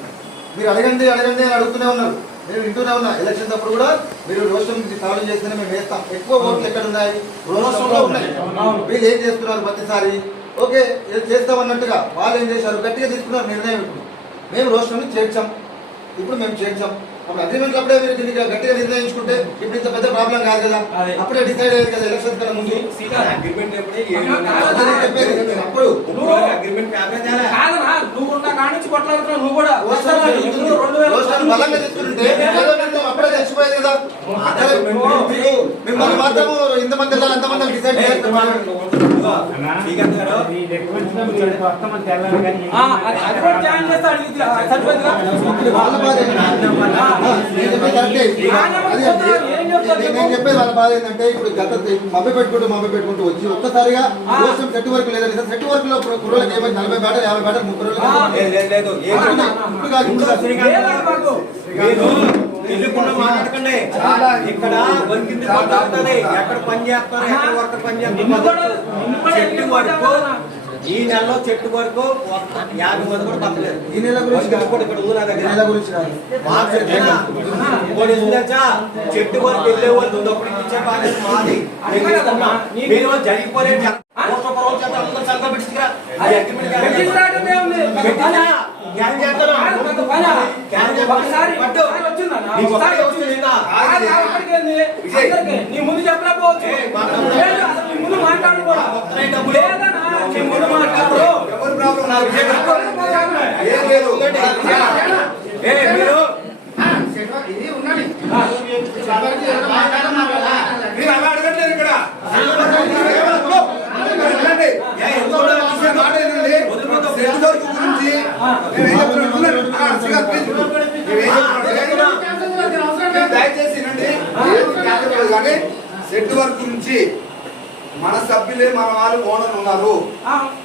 మీరు అడగండి అని అడుగుతూనే ఉన్నారు. మేము వింటూనే ఉన్నా ఎలక్షన్స్ అప్పుడు కూడా మీరు రోస్టర్ నుంచి సాల్వ్ చేస్తేనే మేము వేస్తాం. ఎక్కువ ఓట్లు ఎక్కడ ఉన్నాయి? రోస్టర్లో ఉన్నాయి. వీళ్ళు ఏం చేస్తున్నారు ప్రతిసారి? ఓకే చేస్తామన్నట్టుగా వాళ్ళు ఏం చేశారు? గట్టిగా తీసుకున్నారు నిర్ణయం. మేము రోస్టర్ని చేర్చాం, ఇప్పుడు మేము చేర్చాం. అప్పుడు అగ్రిమెంట్ అప్పుడే మీరు దీనికి గట్టిగా నిర్ణయించుకుంటే ఇప్పుడు ఇంత పెద్ద ప్రాబ్లం కాదు కదా. అప్పుడే డిసైడ్ అయ్యేది కదా ఎలక్షన్స్ కన్నా ముందు. అగ్రిమెంట్ అప్పుడు అగ్రిమెంట్ నువ్వు ఉన్న కాడ నుంచి కొట్లాడుతున్నావు. నువ్వు కూడా బలంగా తీసుకుంటే అప్పుడే తెచ్చిపోయేది కదా. మిమ్మల్ని మాత్రం ఇంతమంది వెళ్ళాలి అంతమంది డిసైడ్ చేస్తాం. నేను చెప్పేది వాళ్ళ బాధ ఏంటంటే ఇప్పుడు గత మభ్య పెట్టుకుంటూ వచ్చి ఒక్కసారిగా కోసం సెట్ వర్క్ లేదా సెట్ వర్క్ లో కుర్రలకు ఏమైంది 40 బ్యాటర్ 50 బ్యాటర్ 30 మాట్లాడకండి. ఇక్కడ వర్కింగ్ ఎక్కడ పని చేస్తారు, ఎక్కడ వర్కర్ పని చేస్తారు. చెట్టు వరకు ఈ నెలలో చెట్టు వరకు 50 మంది కూడా తప్పలేదు. ఈ నెల గురించి ఇక్కడ ఉంది నా దగ్గర. నెల గురించి చెట్టు వరకు వెళ్ళే వాళ్ళు ఉన్నప్పుడు ఇచ్చే బాధ్యత మాది. మీరు జరిగిపోలే నీ ముందు చెప్పలేకపోవచ్చు, ముందు మాట్లాడుకోవాలి. ఇది ఉన్నది మీరు అలా అడగట్లేదు ఇక్కడ. దయచేసి కానీ సెట్ వర్క్ గురించి మన సభ్యులే మన వాళ్ళు ఓనర్ ఉన్నారు.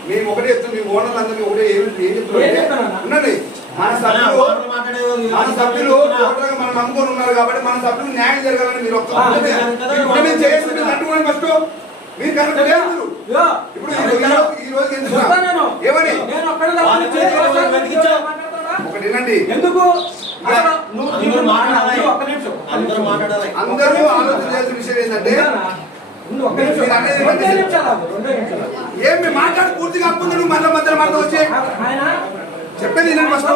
మేము ఒకటే చెప్తాం, మీ ఓనర్లు అందరూ ఒకటే ఏం చెప్తున్నారు ఉండండి. మన సభ్యులు మనం నమ్ముకొని ఉన్నారు కాబట్టి మన సభ్యులు న్యాయం జరగాలని మీరు చేసి తట్టుకోండి. ఫస్ట్ మీరు కరెక్ట్ లేదు. ఇప్పుడు ఈ రోజు ఏమని ఒకటి వినండి, ఎందుకు అందరూ ఆలోచన చేసిన విషయం ఏంటంటే ఏమి మాట్లాడి పూర్తిగా అప్పుడు నువ్వు మళ్ళీ మధ్యలో మాట వచ్చి చెప్పేది నేను ఫస్ట్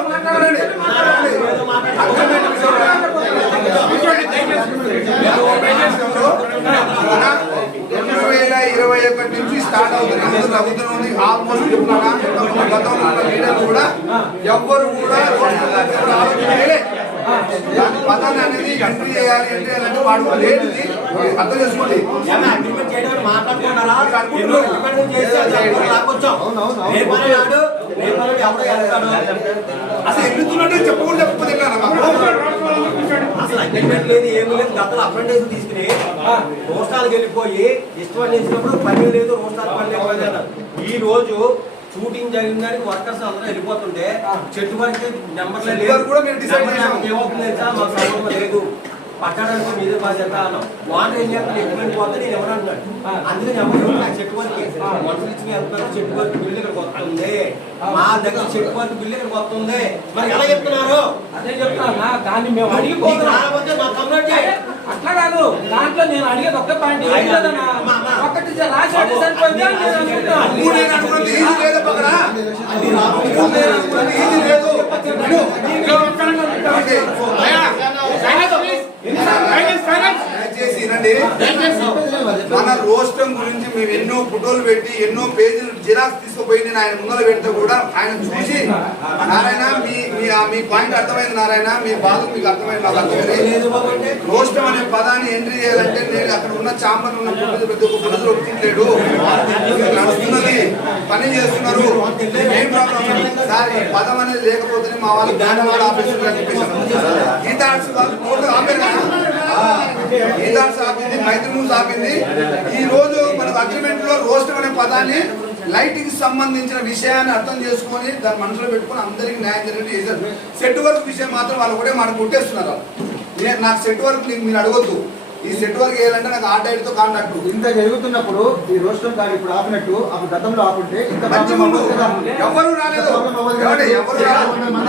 2021 నుంచి స్టార్ట్ అవుతుంది. ఆల్మోస్ట్ చెప్తున్నా గతంలో లీడర్లు కూడా ఎవ్వరు కూడా పదాన్ని అనేది ఎంట్రీ చేయాలి అంటే వాడు లేనిది అర్థం చేసుకోండి. అసలు ఎన్నుతున్నట్టు చెప్పకుండా చెప్పకపోతే అసలు అగ్రిమెంట్ లేదు, ఏమి లేదు. గతంలో అప్రెంటిస్ తీసుకుని రోస్టాలకు వెళ్ళిపోయి ఇష్టం చేసినప్పుడు పని లేదు, రోస్టాలు పని లేదు. ఈ రోజు షూటింగ్ జరిగిన దానికి వర్కర్స్ అందరూ వెళ్ళిపోతుంటే చెట్టు వరకు నెంబర్లే లేదు. ఏమవుతుంది తెలుసా, మాకు సంబంధం లేదు, పట్టడానికి మీదే బాధ్యత అన్నాం. వాటర్ ఏం చేస్తారు, ఎక్విప్మెంట్ పోతే నేను ఎవరు అంటున్నాడు. అందుకని ఎవరు చెట్టు వరకు మనుషులు ఇచ్చి వెళ్తున్నారు. చెట్టు వరకు బిల్లు ఇక్కడికి వస్తుంది, మా దగ్గర చెట్టు వరకు బిల్లు ఇక్కడికి వస్తుంది. మరి ఎలా చెప్తున్నారు? అదే చెప్తున్నా, దాన్ని మేము అడిగిపోతే అట్లా కాదు. దాంట్లో నేను అడిగేది ఒక్క పాయింట్ ఒకటి రాసి సరిపోయింది. దయచేసి వినండి, మన రోస్టం గురించి మేము ఎన్నో ఫోటోలు పెట్టి ఎన్నో పేజీలు జిరాక్స్ తీసుకుపోయి నేను ఆయన ముందర పెడితే కూడా ఆయన చూసి నారాయణ మీ పాయింట్ అర్థమైంది, నారాయణ మీ బాధ మీకు అర్థమైంది, నాకు అర్థమైంది. రోస్టం అనే పదాన్ని ఎంట్రీ చేయాలంటే నేను అక్కడ ఉన్న చాంబర్ ఉన్న ప్రతి ఒక్క ఫోటోలు ఒప్పుకుంటలేడు, నడుస్తున్నది పని చేస్తున్నారు, ఏం ప్రాబ్లం సార్. ఈ పదం అనేది లేకపోతేనే మా వాళ్ళు జ్ఞానవాడ ఆఫీసులు అని చెప్పేసి గీతా ఆర్ట్స్ వాళ్ళు కోర్టు ఆపారు కదా, గీతా ఆర్ట్స్ ఆపింది, మైత్రిమూస్ ఆపింది. ఈ రోజు మనకు అగ్రిమెంట్ లో రోస్టం అనే పదాన్ని లైటింగ్ సంబంధించిన విషయాన్ని అర్థం చేసుకొని దాన్ని మనసులో పెట్టుకొని అందరికి న్యాయం జరిగినట్టు చేశారు. సెట్ వర్క్ విషయం మాత్రం వాళ్ళు కూడా మనకు కొట్టేస్తున్నారు. నాకు సెట్ వర్క్ మీరు అడగొద్దు, ఈ సెట్ వర్క్ వేయాలంటే నాకు ఆ టైప్ తో కాంటాక్ట్. ఇంత జరుగుతున్నప్పుడు ఈ రోస్టర్ కార్డు ఇప్పుడు ఆపినట్టు అప్పుడు గతంలో ఆపుంటే ఇంత మంచిగా ఉండు. ఎవరు రాలేదు, ఎవరు రాలేదు.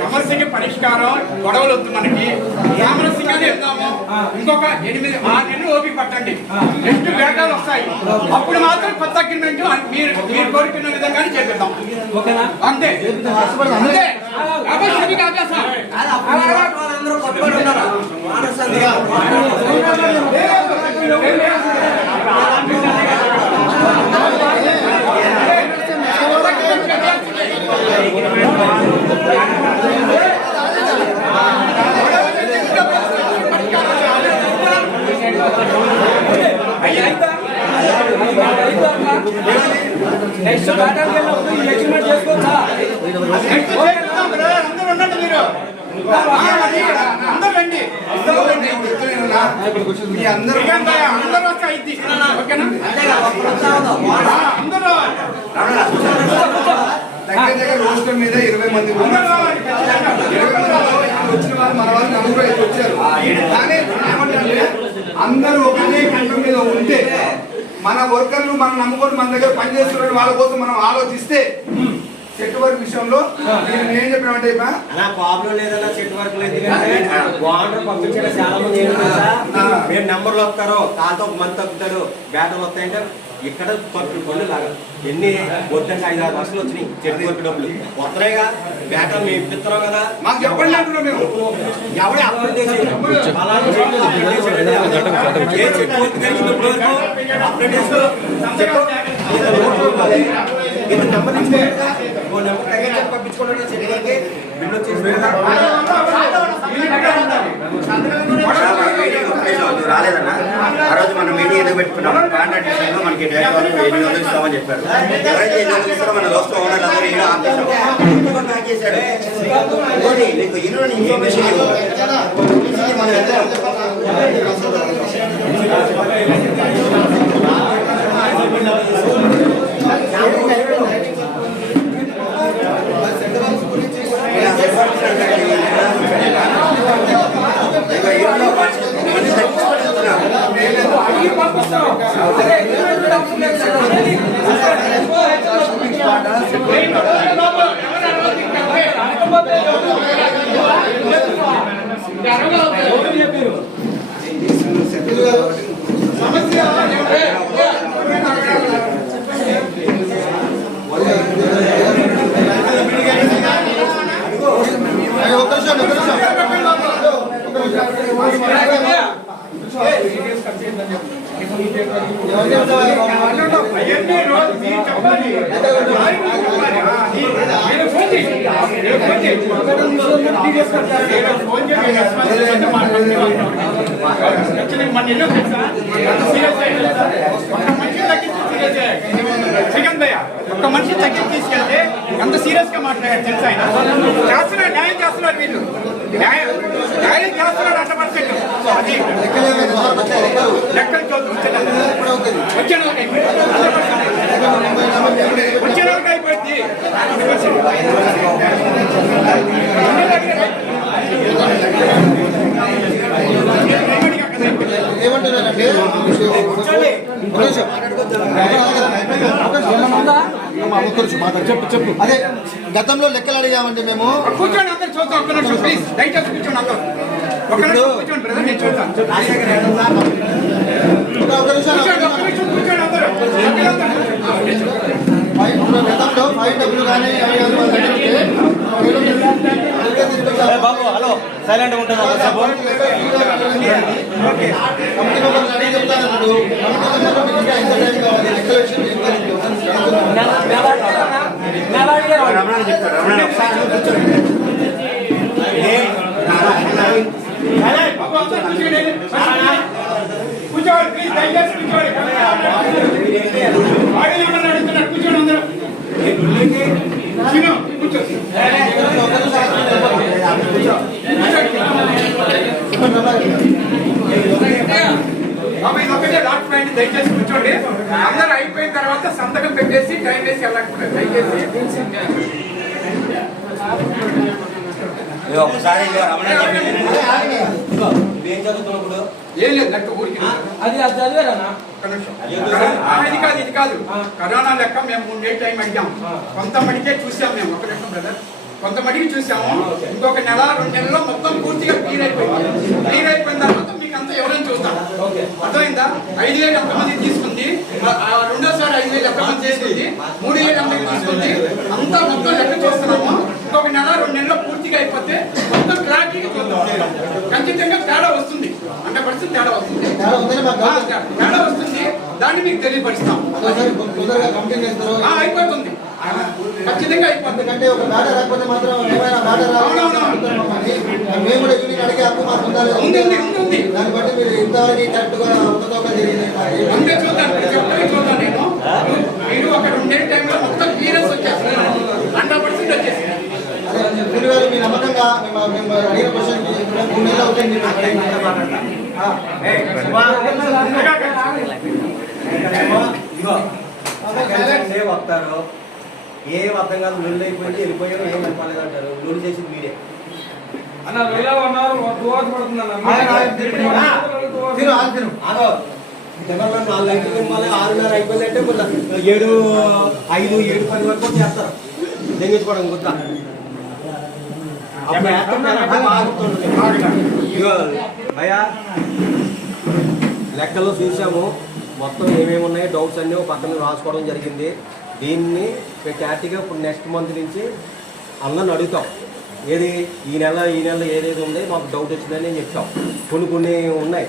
సమస్యకి పరిష్కారం గొడవలు వద్దు మనకి. సామరస్యంగానే వెళ్దాము. ఇంకొక 8-6 నెలలు ఓపిక పట్టండి. నెక్స్ట్ వేగాలు వస్తాయి. అప్పుడు మాత్రం కొత్త అగ్రిమెంట్ మీరు కోరుకున్న విధంగానే చేపిద్దాం. అంతే అంతే. నెక్స్ట్ బ్యాటర్కి వెళ్ళినప్పుడు ఈ అగ్రిమెంట్ చేసుకోవచ్చా? అందరూ ఉండండి, మీరు అందరూ రండి. మీ అందరూ అందరూ వస్తే అయింది. ఓకేనా? అందరూ దగ్గర రోస్టర్ మీద 20 మంది ఉన్నారు. 20 మందిలో ఇప్పుడు వచ్చిన వాళ్ళు మన వాళ్ళు 45 వచ్చారు. కానీ ఏమంటే అందరూ ఒకటే కంట్రోల్ మీద ఉంటే మన వర్కర్లు మనం నమ్ముకొని మన దగ్గర పనిచేస్తున్న వాళ్ళ కోసం మనం ఆలోచిస్తే సెట్ వర్క్ విషయంలో నేను ఏం చెప్పినామంటే ప్రాబ్లం లేదన్నా సెట్ వర్క్ లేదు. వాటర్ పంపించిన చాలా మంది మీరు నెంబర్లు వస్తారు, కాతో ఒక మంత్ తగ్గుతారు, బ్యాటర్లు వస్తాయంటే ఇక్కడ పళ్ళు లాగా ఎన్ని వద్దంటే 5-6 లక్షలు వచ్చినాయి చెట్టు వర్క్ డబ్బులు వస్తున్నాయిగా. బ్యాటర్ మేము ఇప్పిస్తున్నాం కదా, మాకు చెప్పండి అంటున్నాం మేము. ఎవడే అప్డేట్ చేసేది ఏ చెట్టు వర్క్ జరిగింది ఇప్పుడు వరకు అప్డేట్ చేసుకో. నెంబర్ పంపించుకోండి చెట్టుకి బిల్లు వచ్చేసి రాలేదన్నా. ఆ రోజు మనం మీటింగ్ ఎందుకు పెట్టుకున్నాం, కాంట్రాక్ట్ విషయంలో మనకి డైరెక్ట్ వాళ్ళు 800 ఇస్తామని చెప్పారు. ఎవరైతే 800 ఇస్తారో మన లోస్ట్ ఓనర్లు అందరూ ఈడ ఆపేసాం, ప్యాక్ చేశారు. మీకు ఇల్లు ఇన్ఫర్మేషన్ మనం ఒక్క మనిషి తగ్గించి తీసుకెళ్తే ఎంత సీరియస్ గా మాట్లాడారు తెలుసా? ఆయన చేస్తున్నారు, న్యాయం చేస్తున్నారు, వీళ్ళు న్యాయం చేస్తున్నారు 100%. అది లెక్కలు వచ్చే వరకు అయిపోయింది. ఏమంటున్నారంటే చెప్పు. అదే గతంలో లెక్కలు అడిగామండి మేము. కూర్చోండి అందరు చూద్దాం. ఒక్క నిమిషం ప్లీజ్, దయచేసి కూర్చోండి అందరూ. ఒక్క నిమిషం కూర్చోండి బ్రదర్, నేను చూద్దాం. ఒక్క నిమిషం కూర్చోండి అందరూ. గతంలో ఫైవ్ డబ్బులు కానీ అవి కానీ వాళ్ళు అడిగితే బాబు హలో సైలెంట్ ఉంటాను కమిటీ మెంబర్లు అడిగి చెప్తానన్నాడు. కమిటీ మెంబర్లు మీకు ఇంకా ఎంత టైం కావాలి, లెక్కల విషయం రమణ చెప్తారు. రమణ కూర్చోవాలి ప్లీజ్, దయచేసి కూర్చోవాలి. వాడిని ఏమన్నా అడుగుతున్నారు, కూర్చోండి అందరూ. కూర్చో బాబా, ఇది ఒకటే లాస్ట్ పాయింట్, దయచేసి కూర్చోండి. అందరూ అయిపోయిన తర్వాత సంతకం పెట్టేసి టైం వేసి వెళ్ళకపోతే దయచేసి. ఒకసారి రమణ ఏం చదువుతున్నప్పుడు ఏం లేదు లెక్క ఊరికి అది చదివారన్నా. ఒక్క నిమిషం. ఇది కాదు కరోనా లెక్క మేము 3 డేస్ టైం అడిగాం. కొంతమందికే చూసాం మేము. ఒక నిమిషం బ్రదర్, కొంతమందికి చూసాము. ఇంకొక నెల 2 నెలల్లో మొత్తం పూర్తిగా క్లియర్ అయిపోయింది. క్లియర్ అయిపోయిన తర్వాత మీకు అంతా ఎవరైనా చూస్తాం. అర్థమైందా? 5,000 ఎంతమంది తీసుకుంది, రెండోసారి 5,000 ఎంతమంది చేసుకుంది, 3,000 ఎంతమంది తీసుకుంది, అంతా మొత్తం లెక్క చూస్తున్నాము. ఇంకొక నెల 2 నెలల్లో పూర్తిగా అయిపోతే మొత్తం క్లారిటీగా చూద్దాం. ఖచ్చితంగా తేడా వస్తుంది, 100% తేడా వస్తుంది. తేడా వస్తుంది, దాన్ని మీకు తెలియపరుస్తాం. అయిపోతుంది, ఖచ్చితంగా అయిపోతుంది. అంటే ఒక మాట రాకపోతే మాత్రం ఏమైనా మాట మేము కూడా యూనియన్ అడిగే హక్కు మాకు ఉండాలి. దాన్ని బట్టి మీరు ఇంతవరకు కరెక్ట్గా అవతోక జరిగింది. అంతే చూద్దాం, చూద్దాం. నేను మీరు ఒక 2 డేస్ టైంలో మొత్తం క్లియరెన్స్ వచ్చేస్తుంది, 100% వచ్చేసింది. మీరు గారు మీ నమ్మకంగా మేము అడిగిన క్వశ్చన్ 3 నెలలు అవుతుంది. వస్తారు, ఏం అర్థం కాదు, లొల్లి అయిపోయింది, వెళ్ళిపోయారు, ఏం అనుకోలేదు అంటారు. లొల్లి చేసింది మీరే అన్న. 2 hours పడుతుంది అన్న. 4 లైట్లు మళ్ళీ 6:30 అయిపోయింది అంటే 7, 5, 7, 10 వరకు చేస్తారు. తెగించుకోవడం గుర్తా భయా లెక్కల్లో చూసాము. మొత్తం ఏమేమి ఉన్నాయో డౌట్స్ అన్నీ ఒక పక్కన రాసుకోవడం జరిగింది. దీన్ని క్లారిటీగా ఇప్పుడు నెక్స్ట్ మంత్ నుంచి అందరిని అడుగుతాం. ఏది ఈ నెల ఏదేది ఉంది మాకు డౌట్ వచ్చిందని నేను చెప్తాం. కొన్ని ఉన్నాయి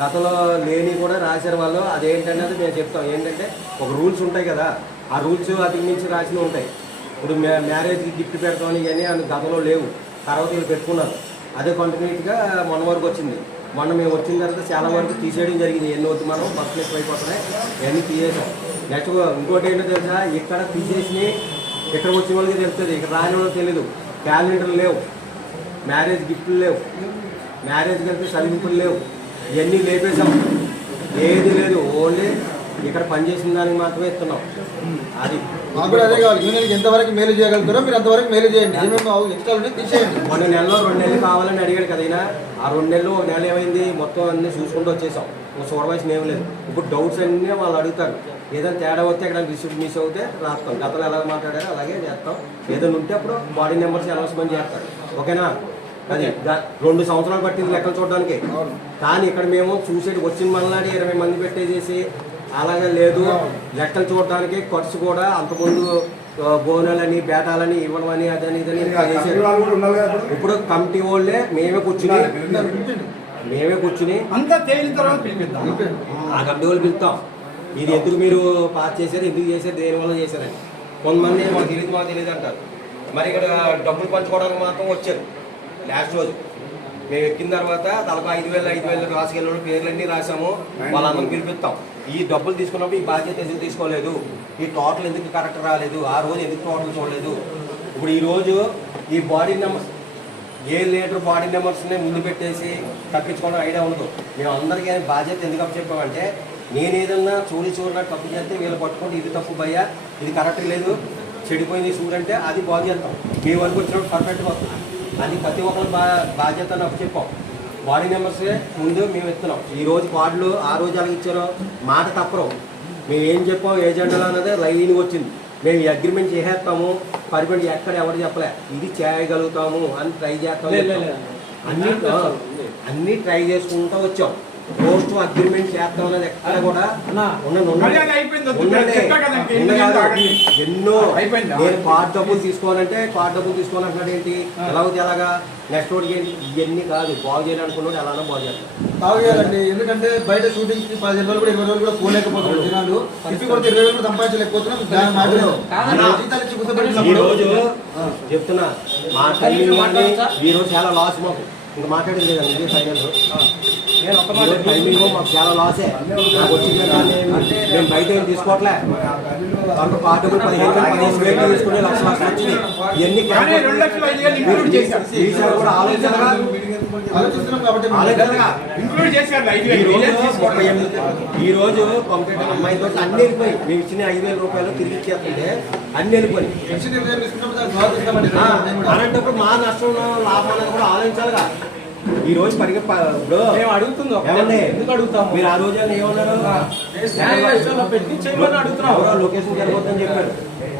గతంలో లేని కూడా రాశారు వాళ్ళు. అదేంటనేది మేము చెప్తాం. ఏంటంటే ఒక రూల్స్ ఉంటాయి కదా, ఆ రూల్స్ అతికిమించి రాసినవి ఉంటాయి. ఇప్పుడు మ్యారేజ్కి గిఫ్ట్ పెడతామని కానీ అని గతంలో లేవు, తర్వాత వీళ్ళు పెట్టుకున్నారు. అదే కంటిన్యూటీగా మొన్న వరకు వచ్చింది. మొన్న మేము వచ్చిన తర్వాత చాలా వరకు తీసేయడం జరిగింది. ఎన్ని వద్దు మనం ఫస్ట్ నెక్స్ట్ అయిపోతున్నాయి, ఇవన్నీ తీసేసాం. నెక్స్ట్ ఇంకోటి ఏంటో తెలుసా, ఇక్కడ తీసేసి ఇక్కడ వచ్చిన వాళ్ళకి తెలుస్తుంది, ఇక్కడ రాని వాళ్ళకి తెలియదు. క్యాలెండర్లు లేవు, మ్యారేజ్ గిఫ్ట్లు లేవు, మ్యారేజ్ కలిపి సర్వింపులు లేవు, ఇవన్నీ లేపేసాం. ఏది లేదు, ఓన్లీ ఇక్కడ పనిచేసిన దానికి మాత్రమే ఇస్తున్నాం. అది మాకు కూడా అదే కావాలి. యూనియన్కి ఎంతవరకు మేలు చేయగలుగుతారో మీరు అంతవరకు మేలు చేయండి. ఏమేమి ఎక్స్ట్రా తీసేయండి. 1 నెలలో 2 నెలలు కావాలని అడిగాడు కదా అయినా. ఆ 2 నెలలు 1 నెల ఏమైంది, మొత్తం అన్నీ చూసుకుంటూ వచ్చేసాం. సూపర్వైజన్ ఏం లేదు. ఇప్పుడు డౌట్స్ అన్నీ వాళ్ళు అడుగుతారు. ఏదైనా తేడా వస్తే ఎక్కడ రిసిప్ట్ మిస్ అవుతే రాస్తాం. గతంలో ఎలా మాట్లాడారో అలాగే చేస్తాం. ఏదైనా ఉంటే అప్పుడు బాడీ నెంబర్స్ అనౌన్స్మెంట్ చేస్తారు. ఓకేనా? అది 2 సంవత్సరాలు పట్టింది లెక్కలు చూడడానికి. కానీ ఇక్కడ మేము చూసేది వచ్చిన మనలాంటి 20 మంది పెట్టేసేసి అలాగే లేదు. లెక్కలు చూడడానికి ఖర్చు కూడా అంతకుముందు బోనాలని బేటాలని ఇవ్వడమని అదని ఇదని ఇప్పుడు కమిటీ వాళ్ళే మేమే కూర్చుని అంతా తేలిన తర్వాత పిలిపిద్దాం. ఆ కమిటీ వాళ్ళు పిలుస్తాం. ఇది ఎందుకు మీరు పాస్ చేశారు, ఎందుకు చేశారు, దేనివల్ల చేశారని. కొంతమంది మాకు తెలియదు అంటారు. మరి ఇక్కడ డబ్బులు పంచుకోవడానికి మాత్రం వచ్చారు. లాస్ట్ రోజు మేము ఎక్కిన తర్వాత తలకు 5,000 రాసుకెళ్ళిన పేర్లన్నీ రాసాము. వాళ్ళందరం పిలిపిస్తాం. ఈ డబ్బులు తీసుకున్నప్పుడు ఈ బాధ్యత ఎందుకు తీసుకోలేదు, ఈ టోటల్ ఎందుకు కరెక్ట్ రాలేదు, ఆ రోజు ఎందుకు టోటల్ చూడలేదు. ఇప్పుడు ఈరోజు ఈ బాడీ నెంబర్స్ ఏ లీటర్ బాడీ నెంబర్స్ని ముందు పెట్టేసి తప్పించుకోవడం ఐడియా ఉండదు. మేము అందరికీ బాధ్యత ఎందుకు చెప్పామంటే, నేను ఏదన్నా చూడడానికి తప్పు చేస్తే వీళ్ళు పట్టుకుంటే ఇది తప్పు భయ్యా, ఇది కరెక్ట్ లేదు, చెడిపోయింది చూడంటే అది బాగు చేస్తాం. మీ వరకు వచ్చినప్పుడు పర్ఫెక్ట్గా వస్తుంది. అది ప్రతి ఒక్కరి బాధ్యత నాకు చెప్పాం. బాడీ నెంబర్స్ ముందు మేము ఇస్తున్నాం. ఈరోజు కార్డులు ఆ రోజు అలాగే ఇచ్చారో మాట తప్పరు. మేము ఏం చెప్పాం ఏజెండాలో అన్నది లైన్గా వచ్చింది. మేము ఈ అగ్రిమెంట్ చేసేస్తాము, పర్మిట్ ఎక్కడ ఎవరు చెప్పలే, ఇది చేయగలుగుతాము అని ట్రై చేస్తాము. అన్నీ ట్రై చేసుకుంటూ వచ్చాం. పోస్ట్ అగ్రిమెంట్ చేస్తాం అనేది ఎక్కడ కూడా మరి అది అయిపోయింది, వద్దు. చెప్పా కదండి, ఎన్నో అయిపోయిందా? నేను కార్డు డబ్బులు తీసుకోవాలంటే కార్డు డబ్బులు తీసుకోవాలంటున్నాడు ఏంటి ఎలాగా నెక్స్ట్ రోడ్కి ఇవన్నీ కాదు బాగు చేయాలనుకున్నాడు ఎలానో బాగు చేస్తాడు. బాగు చేయాలండి. ఎందుకంటే బయట షూటింగ్ కి 15 రోజులు కూడా 20 రోజులు కూడా పోలేకపోతున్నారు జనాలు. ఇంటికి కూడా 20 రోజులు సంపాదించలేకపోతున్నాం. ఈ రోజు చెప్తున్నా మా టైమింగ్ ఈ రోజు చాలా లాస్ మాకు. ఇంకా మాట్లాడేది లేదండి, ఇదే ఫైనల్. టైమింగ్ మాకు చాలా లాసే. నాకు వచ్చింది కానీ మేము బయట ఏం తీసుకోవట్లే. అంత పాటు 15,000 తీసుకునే లక్షలు వచ్చింది. ఇవన్నీ కూడా ఆలోచిస్తున్నాం కాబట్టి ఈ రోజు కంప్యూటర్ అమ్మాయితో అన్ని వెళ్ళిపోయి మేము ఇచ్చిన 5,000 రూపాయలు తిరిగి ఇచ్చేస్తుంటే అన్ని వెళ్ళిపోయి అలాంటప్పుడు మా నష్టం లాభం అనేది కూడా ఆలోచించాలిగా. ఈ రోజు అడుగుతాం మీరు ఆ రోజు ఏమన్నారు లొకేషన్ జరగొద్దని చెప్పారు.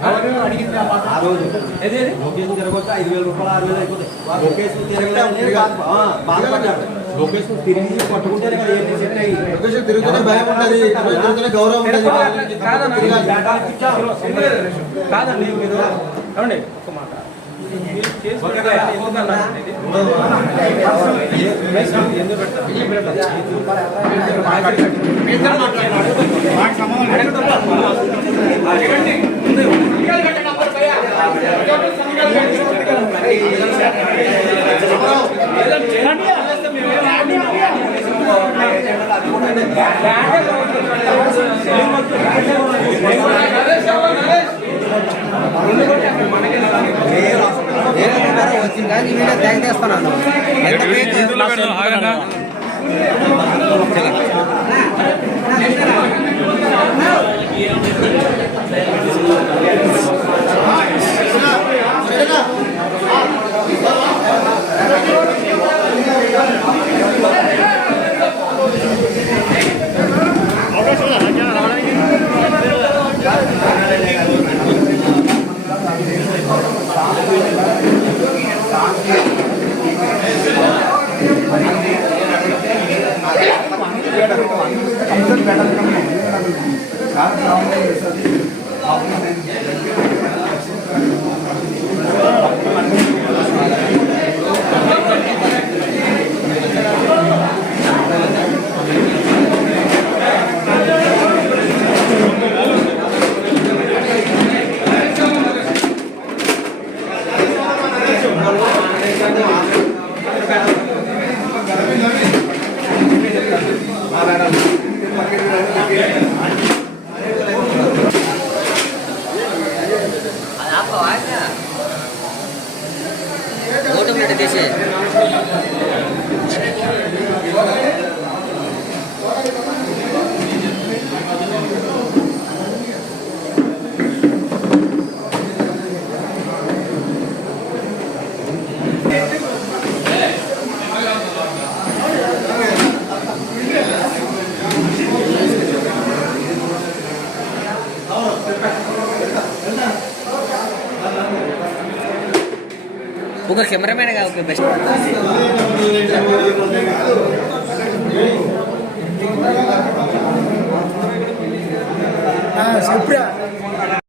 ఆ రోజు లొకేషన్ జరగొద్దు 5,000 రూపాయలు 6,000 అయిపోతాయి. లొకేషన్ తిరగలేదు బాధపడ్డారు. లొకేషన్ తిరిగి పట్టుకుంటే కదా ఏంటి సెట్ అయ్యి లొకేషన్ తిరుగుతూనే భయం ఉంటుంది, తిరుగుతూనే గౌరవం ఉంటుంది. కాదండి మీరు ఏమండి ఒక మాట వచ్చింది కానీ వీడియో ట్యాగ్ చేస్తున్నాను. ఒక కెమెరామెన్ గా ఓకే బెస్ట్ సుప్రియా